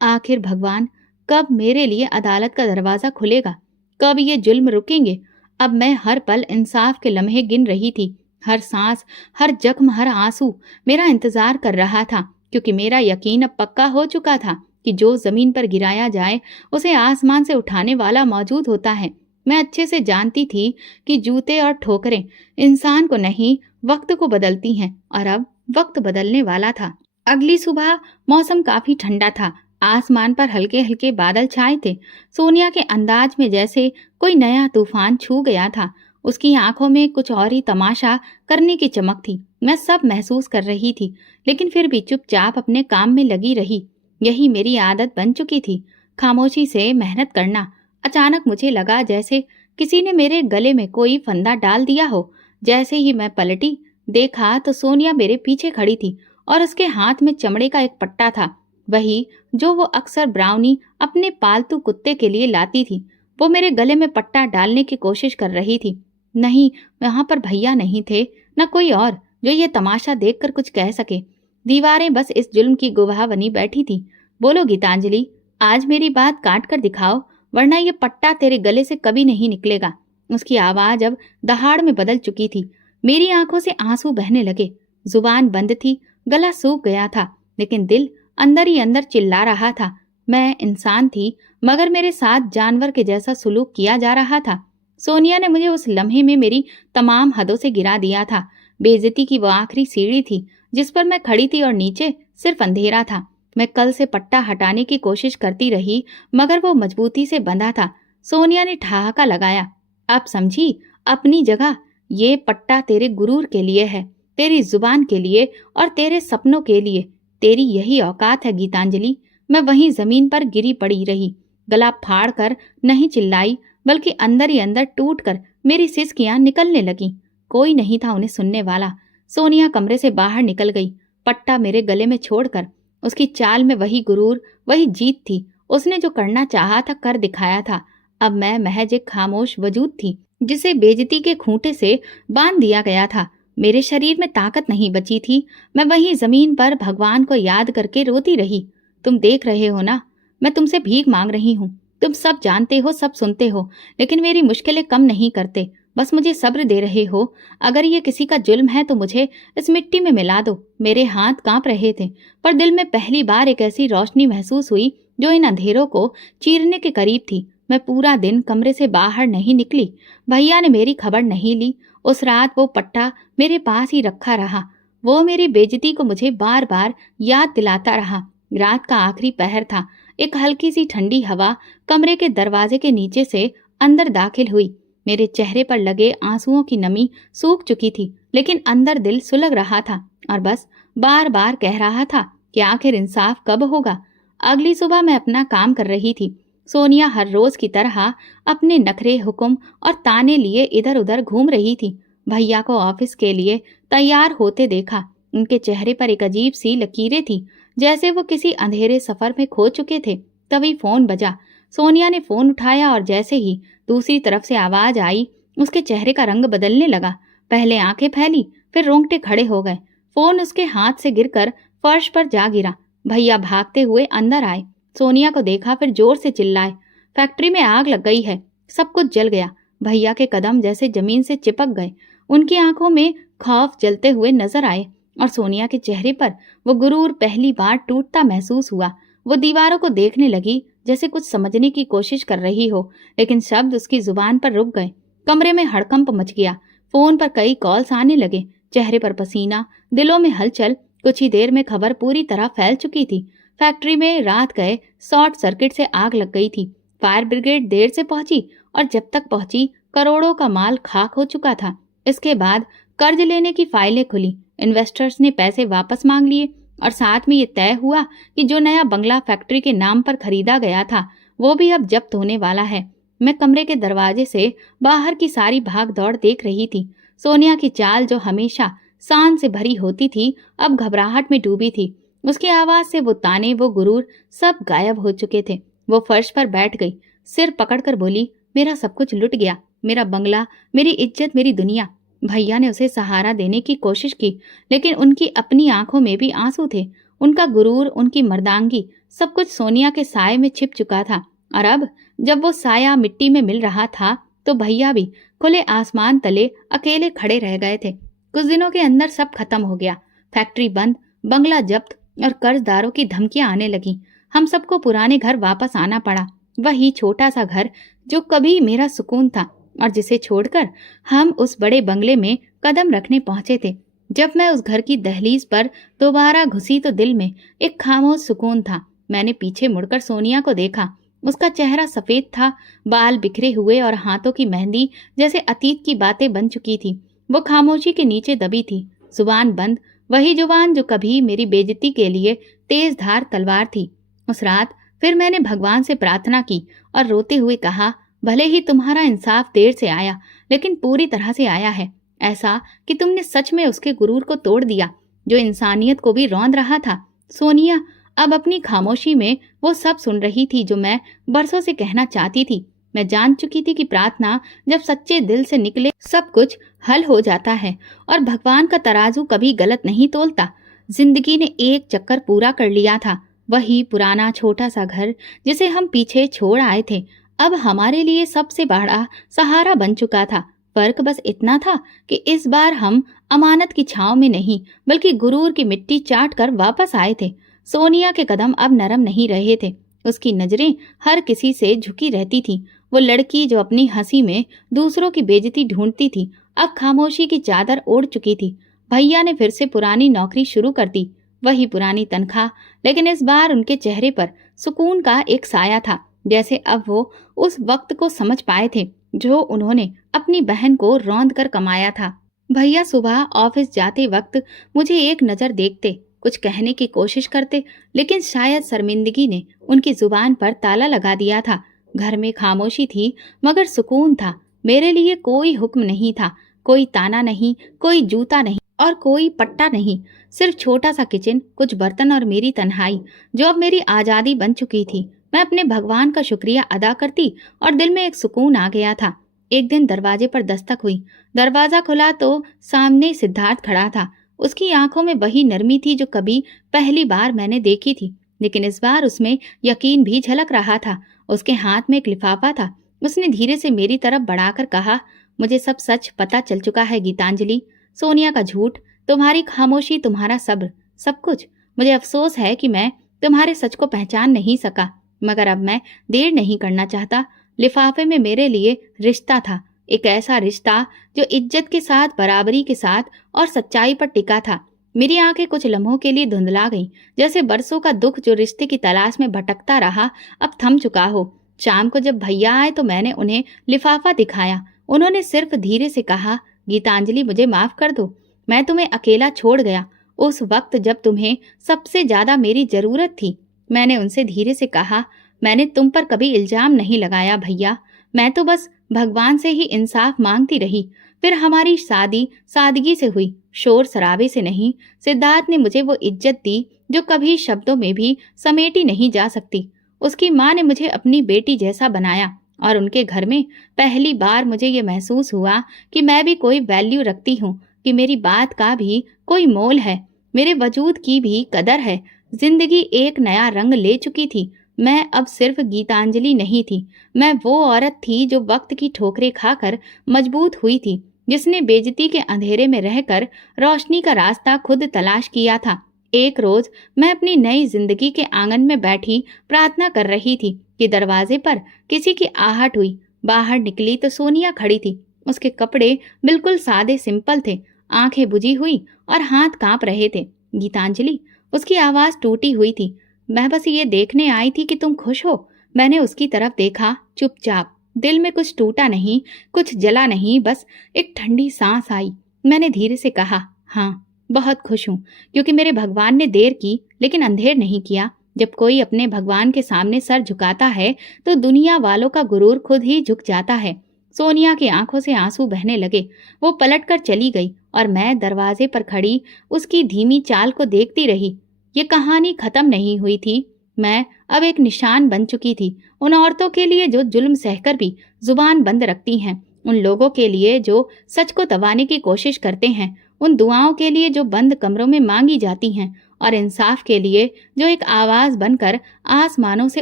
आखिर भगवान कब मेरे लिए अदालत का दरवाजा खुलेगा, कब ये जुल्म रुकेंगे। अब मैं हर पल इंसाफ के लम्हे गिन रही थी। हर सांस, हर जख्म, हर आंसू मेरा इंतजार कर रहा था, क्योंकि मेरा यकीन अब पक्का हो चुका था कि जो जमीन पर गिराया जाए उसे आसमान से उठाने वाला मौजूद होता है। मैं अच्छे से जानती थी कि जूते और ठोकरें इंसान को नहीं, वक्त को बदलती हैं, और अब वक्त बदलने वाला था। अगली सुबह मौसम काफी ठंडा था। आसमान पर हल्के हल्के बादल छाए थे। सोनिया के अंदाज में जैसे कोई नया तूफान छू गया था। उसकी आंखों में कुछ और ही तमाशा करने की चमक थी। मैं सब महसूस कर रही थी, लेकिन फिर भी चुपचाप अपने काम में लगी रही। यही मेरी आदत बन चुकी थी, खामोशी से मेहनत करना। अचानक मुझे लगा जैसे किसी ने मेरे गले में कोई फंदा डाल दिया हो। जैसे ही मैं पलटी, देखा तो सोनिया मेरे पीछे खड़ी थी और उसके हाथ में चमड़े का एक पट्टा था, वही जो वो अक्सर ब्राउनी अपने पालतू कुत्ते के लिए लाती थी। वो मेरे गले में पट्टा डालने की कोशिश कर रही थी। नहीं, वहां पर भैया नहीं थे, न कोई और जो ये तमाशा देखकर कुछ कह सके। दीवारें बस इस जुल्म की गवाह बनी बैठी थी। बोलो गीतांजलि, आज मेरी बात काट कर दिखाओ, वरना ये पट्टा तेरे गले से कभी नहीं निकलेगा। उसकी आवाज अब दहाड़ में बदल चुकी थी। मेरी आंखों से आंसू बहने लगे। जुबान बंद थी, गला सूख गया था, लेकिन दिल अंदर ही अंदर चिल्ला रहा था। मैं इंसान थी, मगर मेरे साथ जानवर के जैसा सुलूक किया जा रहा था। सोनिया ने मुझे उस लम्हे में मेरी तमाम हदों से गिरा दिया था। बेइज्जती की वो आखिरी सीढ़ी थी जिस पर मैं खड़ी थी, और नीचे सिर्फ अंधेरा था। मैं कल से पट्टा हटाने की कोशिश करती रही, मगर वो मजबूती से बंधा था। सोनिया ने ठहाका लगाया। अब समझी अपनी जगह। ये पट्टा तेरे गुरूर के लिए है, तेरी जुबान के लिए और तेरे सपनों के लिए। तेरी यही औकात है गीतांजलि। मैं वहीं जमीन पर गिरी पड़ी रही। गला फाड़ कर नहीं चिल्लाई, बल्कि अंदर ही अंदर टूट कर मेरी सिसकियां निकलने लगीं। कोई नहीं था उन्हें सुनने वाला। सोनिया कमरे से बाहर निकल गई, पट्टा मेरे गले में छोड़कर। उसकी चाल में वही गुरूर, वही जीत थी। उसने जो करना चाहा था कर दिखाया था। अब मैं महज एक खामोश वजूद थी, जिसे बेइज्जती के खूंटे से बांध दिया गया था। मेरे शरीर में ताकत नहीं बची थी। मैं वहीं जमीन पर भगवान को याद करके रोती रही। तुम देख रहे हो ना, मैं तुमसे भीख मांग रही हूँ। तुम सब जानते हो, सब सुनते हो, लेकिन मेरी मुश्किलें कम नहीं करते। बस मुझे सब्र दे रहे हो। अगर ये किसी का जुल्म है तो मुझे इस मिट्टी में मिला दो। मेरे हाथ कांप रहे थे, पर दिल में पहली बार एक ऐसी रोशनी महसूस हुई जो इन अंधेरों को चीरने के करीब थी। मैं पूरा दिन कमरे से बाहर नहीं निकली। भैया ने मेरी खबर नहीं ली। उस रात वो पट्टा मेरे पास ही रखा रहा। वो मेरी बेइज्जती को मुझे बार बार याद दिलाता रहा। रात का आखिरी पहर था। एक हल्की सी ठंडी हवा कमरे के दरवाजे के नीचे से अंदर दाखिल हुई। मेरे चेहरे पर लगे आंसुओं की नमी सूख चुकी थी, लेकिन अंदर दिल सुलग रहा था और बस बार बार कह रहा था कि आखिर इंसाफ कब होगा। अगली सुबह मैं अपना काम कर रही थी। सोनिया हर रोज की तरह अपने नखरे, हुक्म और ताने लिए इधर उधर घूम रही थी। भैया को ऑफिस के लिए तैयार होते देखा। उनके चेहरे पर एक अजीब सी लकीरें थी, जैसे वो किसी अंधेरे सफर में खो चुके थे। तभी फोन बजा। सोनिया ने फोन उठाया और जैसे ही दूसरी तरफ से आवाज आई, उसके चेहरे का रंग बदलने लगा। पहले आंखें फैली, फिर रोंगटे खड़े हो गए। फोन उसके हाथ से गिरकर फर्श पर जा गिरा। भैया भागते हुए अंदर आए। सोनिया को देखा, फिर जोर से चिल्लाए, फैक्ट्री में आग लग गई है, सब कुछ जल गया। भैया के कदम जैसे जमीन से चिपक गए। उनकी आंखों में खौफ जलते हुए नजर आए और सोनिया के चेहरे पर वो गुरूर पहली बार टूटता महसूस हुआ। वो दीवारों को देखने लगी, जैसे कुछ समझने की कोशिश कर रही हो, लेकिन शब्द उसकी जुबान पर रुक गए। कमरे में हड़कंप मच गया। फोन पर कई कॉल्स आने लगे। चेहरे पर पसीना, दिलों में हलचल। कुछ ही देर में खबर पूरी तरह फैल चुकी थी। फैक्ट्री में रात गए शॉर्ट सर्किट से आग लग गई थी। फायर ब्रिगेड देर से पहुंची और जब तक पहुंची करोड़ों का माल खाक हो चुका था। इसके बाद कर्ज लेने की फाइलें खुली। इन्वेस्टर्स ने पैसे वापस मांग लिए और साथ में ये तय हुआ कि जो नया बंगला फैक्ट्री के नाम पर खरीदा गया था वो भी अब जब्त होने वाला है। मैं कमरे के दरवाजे से बाहर की सारी भाग दौड़ देख रही थी। सोनिया की चाल जो हमेशा शान से भरी होती थी, अब घबराहट में डूबी थी। उसकी आवाज से वो ताने, वो गुरूर सब गायब हो चुके थे। वो फर्श पर बैठ गई, सिर पकड़कर बोली, मेरा सब कुछ लुट गया, मेरा बंगला, मेरी इज्जत, मेरी दुनिया। भैया ने उसे सहारा देने की कोशिश की, लेकिन उनकी अपनी आंखों में भी आंसू थे। उनका गुरूर, उनकी मर्दांगी, सब कुछ सोनिया के साये में छिप चुका था। और अब जब वो साया मिट्टी में मिल रहा था, तो भैया भी खुले आसमान तले अकेले खड़े रह गए थे। कुछ दिनों के अंदर सब खत्म हो गया। फैक्ट्री बंद, बंगला जब्त और कर्जदारों की धमकियां आने लगी। हम सबको पुराने घर वापस आना पड़ा, वही छोटा सा घर जो कभी मेरा सुकून था और जिसे छोड़कर हम उस बड़े बंगले में कदम रखने पहुंचे थे। जब मैं उस घर की दहलीज पर दोबारा घुसी तो दिल में एक खामोश सुकून था। मैंने पीछे मुड़कर सोनिया को देखा। उसका चेहरा सफेद था, बाल बिखरे हुए और हाथों की मेहंदी जैसे अतीत की बातें बन चुकी थी। वो खामोशी के नीचे दबी थी, जुबान बंद, वही जुबान जो कभी मेरी बेइज्जती के लिए तेज धार तलवार थी। उस रात फिर मैंने भगवान से प्रार्थना की और रोते हुए कहा, भले ही तुम्हारा इंसाफ देर से आया, लेकिन पूरी तरह से आया है। ऐसा कि तुमने सच में उसके गुरूर को तोड़ दिया, जो इंसानियत को भी रौंद रहा था। सोनिया अब अपनी खामोशी में वो सब सुन रही थी जो मैं बरसों से कहना चाहती थी। मैं जान चुकी थी कि प्रार्थना जब सच्चे दिल से निकले, सब कुछ हल हो जाता है और भगवान का तराजू कभी गलत नहीं तोलता। जिंदगी ने एक चक्कर पूरा कर लिया था। वही पुराना छोटा सा घर जिसे हम पीछे छोड़ आए थे, अब हमारे लिए सबसे बड़ा सहारा बन चुका था। फर्क बस इतना था कि इस बार हम अमानत की छांव में नहीं, बल्कि गुरूर की मिट्टी चाट कर वापस आए थे। सोनिया के कदम अब नरम नहीं रहे थे। उसकी नजरें हर किसी से झुकी रहती थीं। वो लड़की जो अपनी हंसी में दूसरों की बेइज्जती ढूंढती थी, अब खामोशी की चादर ओढ़ चुकी थी। भैया ने फिर से पुरानी नौकरी शुरू कर दी, वही पुरानी तनख्वाह, लेकिन इस बार उनके चेहरे पर सुकून का एक साया था, जैसे अब वो उस वक्त को समझ पाए थे जो उन्होंने अपनी बहन को रौंद कर कमाया था। भैया सुबह ऑफिस जाते वक्त मुझे एक नजर देखते, कुछ कहने की कोशिश करते, लेकिन शायद शर्मिंदगी ने उनकी जुबान पर ताला लगा दिया था। घर में खामोशी थी, मगर सुकून था। मेरे लिए कोई हुक्म नहीं था, कोई ताना नहीं, कोई जूता नहीं और कोई पट्टा नहीं। सिर्फ छोटा सा किचन, कुछ बर्तन और मेरी तन्हाई, जो अब मेरी आजादी बन चुकी थी। मैं अपने भगवान का शुक्रिया अदा करती और दिल में एक सुकून आ गया था। एक दिन दरवाजे पर दस्तक हुई। दरवाजा खुला तो सामने सिद्धार्थ खड़ा था। उसकी आंखों में वही नरमी थी जो कभी पहली बार मैंने देखी थी, लेकिन इस बार उसमें यकीन भी झलक रहा था। उसके हाथ में एक लिफाफा था। उसने धीरे से मेरी तरफ बढ़ाकर कहा, मुझे सब सच पता चल चुका है गीतांजलि। सोनिया का झूठ, तुम्हारी खामोशी, तुम्हारा सब्र, सब कुछ। मुझे अफसोस है कि मैं तुम्हारे सच को पहचान नहीं सका, मगर अब मैं देर नहीं करना चाहता। लिफाफे में मेरे लिए रिश्ता था, एक ऐसा रिश्ता जो इज्जत के साथ, बराबरी के साथ और सच्चाई पर टिका था। मेरी आंखें कुछ लम्हों के लिए धुंधला गईं, जैसे बरसों का दुख जो रिश्ते की तलाश में भटकता रहा अब थम चुका हो। शाम को जब भैया आए तो मैंने उन्हें लिफाफा दिखाया। उन्होंने सिर्फ धीरे से कहा, गीतांजलि मुझे माफ कर दो, मैं तुम्हें अकेला छोड़ गया उस वक्त जब तुम्हें सबसे ज्यादा मेरी जरूरत थी। मैंने उनसे धीरे से कहा, मैंने तुम पर कभी इल्जाम नहीं लगाया भैया, मैं तो बस भगवान से ही इंसाफ मांगती रही। फिर हमारी शादी सादगी से हुई, शोर शराबे से नहीं। सिद्धार्थ ने मुझे वो इज्जत दी जो कभी शब्दों में भी समेटी नहीं जा सकती। उसकी माँ ने मुझे अपनी बेटी जैसा बनाया और उनके घर में पहली बार मुझे ये महसूस हुआ कि मैं भी कोई वैल्यू रखती हूँ, कि मेरी बात का भी कोई मोल है, मेरे वजूद की भी कदर है। जिंदगी एक नया रंग ले चुकी थी। मैं अब सिर्फ गीतांजलि नहीं थी, मैं वो औरत थी जो वक्त की ठोकरें खाकर मजबूत हुई थी, जिसने बेइज्जती के अंधेरे में रहकर रोशनी का रास्ता खुद तलाश किया था। एक रोज मैं अपनी नई जिंदगी के आंगन में बैठी प्रार्थना कर रही थी कि दरवाजे पर किसी की आहट हुई। बाहर निकली तो सोनिया खड़ी थी। उसके कपड़े बिल्कुल सादे सिंपल थे, आंखें बुझी हुई और हाथ कांप रहे थे। गीतांजलि, उसकी आवाज टूटी हुई थी, मैं बस ये देखने आई थी कि तुम खुश हो। मैंने उसकी तरफ देखा, चुपचाप। दिल में कुछ टूटा नहीं, कुछ जला नहीं, बस एक ठंडी सांस आई। मैंने धीरे से कहा, हाँ बहुत खुश हूँ, क्योंकि मेरे भगवान ने देर की लेकिन अंधेर नहीं किया। जब कोई अपने भगवान के सामने सर झुकाता है तो दुनिया वालों का गुरूर खुद ही झुक जाता है। सोनिया की आंखों से आंसू बहने लगे। वो पलटकर चली गई और मैं दरवाजे पर खड़ी उसकी धीमी चाल को देखती रही। ये कहानी खत्म नहीं हुई थी। मैं अब एक निशान बन चुकी थी, उन औरतों के लिए जो जुल्म सहकर भी जुबान बंद रखती हैं, उन लोगों के लिए जो सच को दबाने की कोशिश करते हैं, उन दुआओं के लिए जो बंद कमरों में मांगी जाती हैं, और इंसाफ के लिए जो एक आवाज बनकर आसमानों से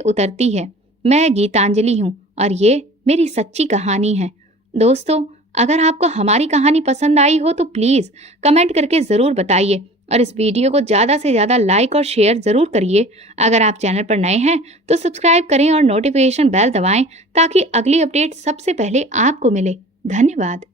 उतरती है। मैं गीतांजलि हूँ और ये मेरी सच्ची कहानी है। दोस्तों, अगर आपको हमारी कहानी पसंद आई हो तो प्लीज़ कमेंट करके ज़रूर बताइए और इस वीडियो को ज़्यादा से ज़्यादा लाइक और शेयर ज़रूर करिए। अगर आप चैनल पर नए हैं तो सब्सक्राइब करें और नोटिफिकेशन बेल दबाएं ताकि अगली अपडेट सबसे पहले आपको मिले। धन्यवाद।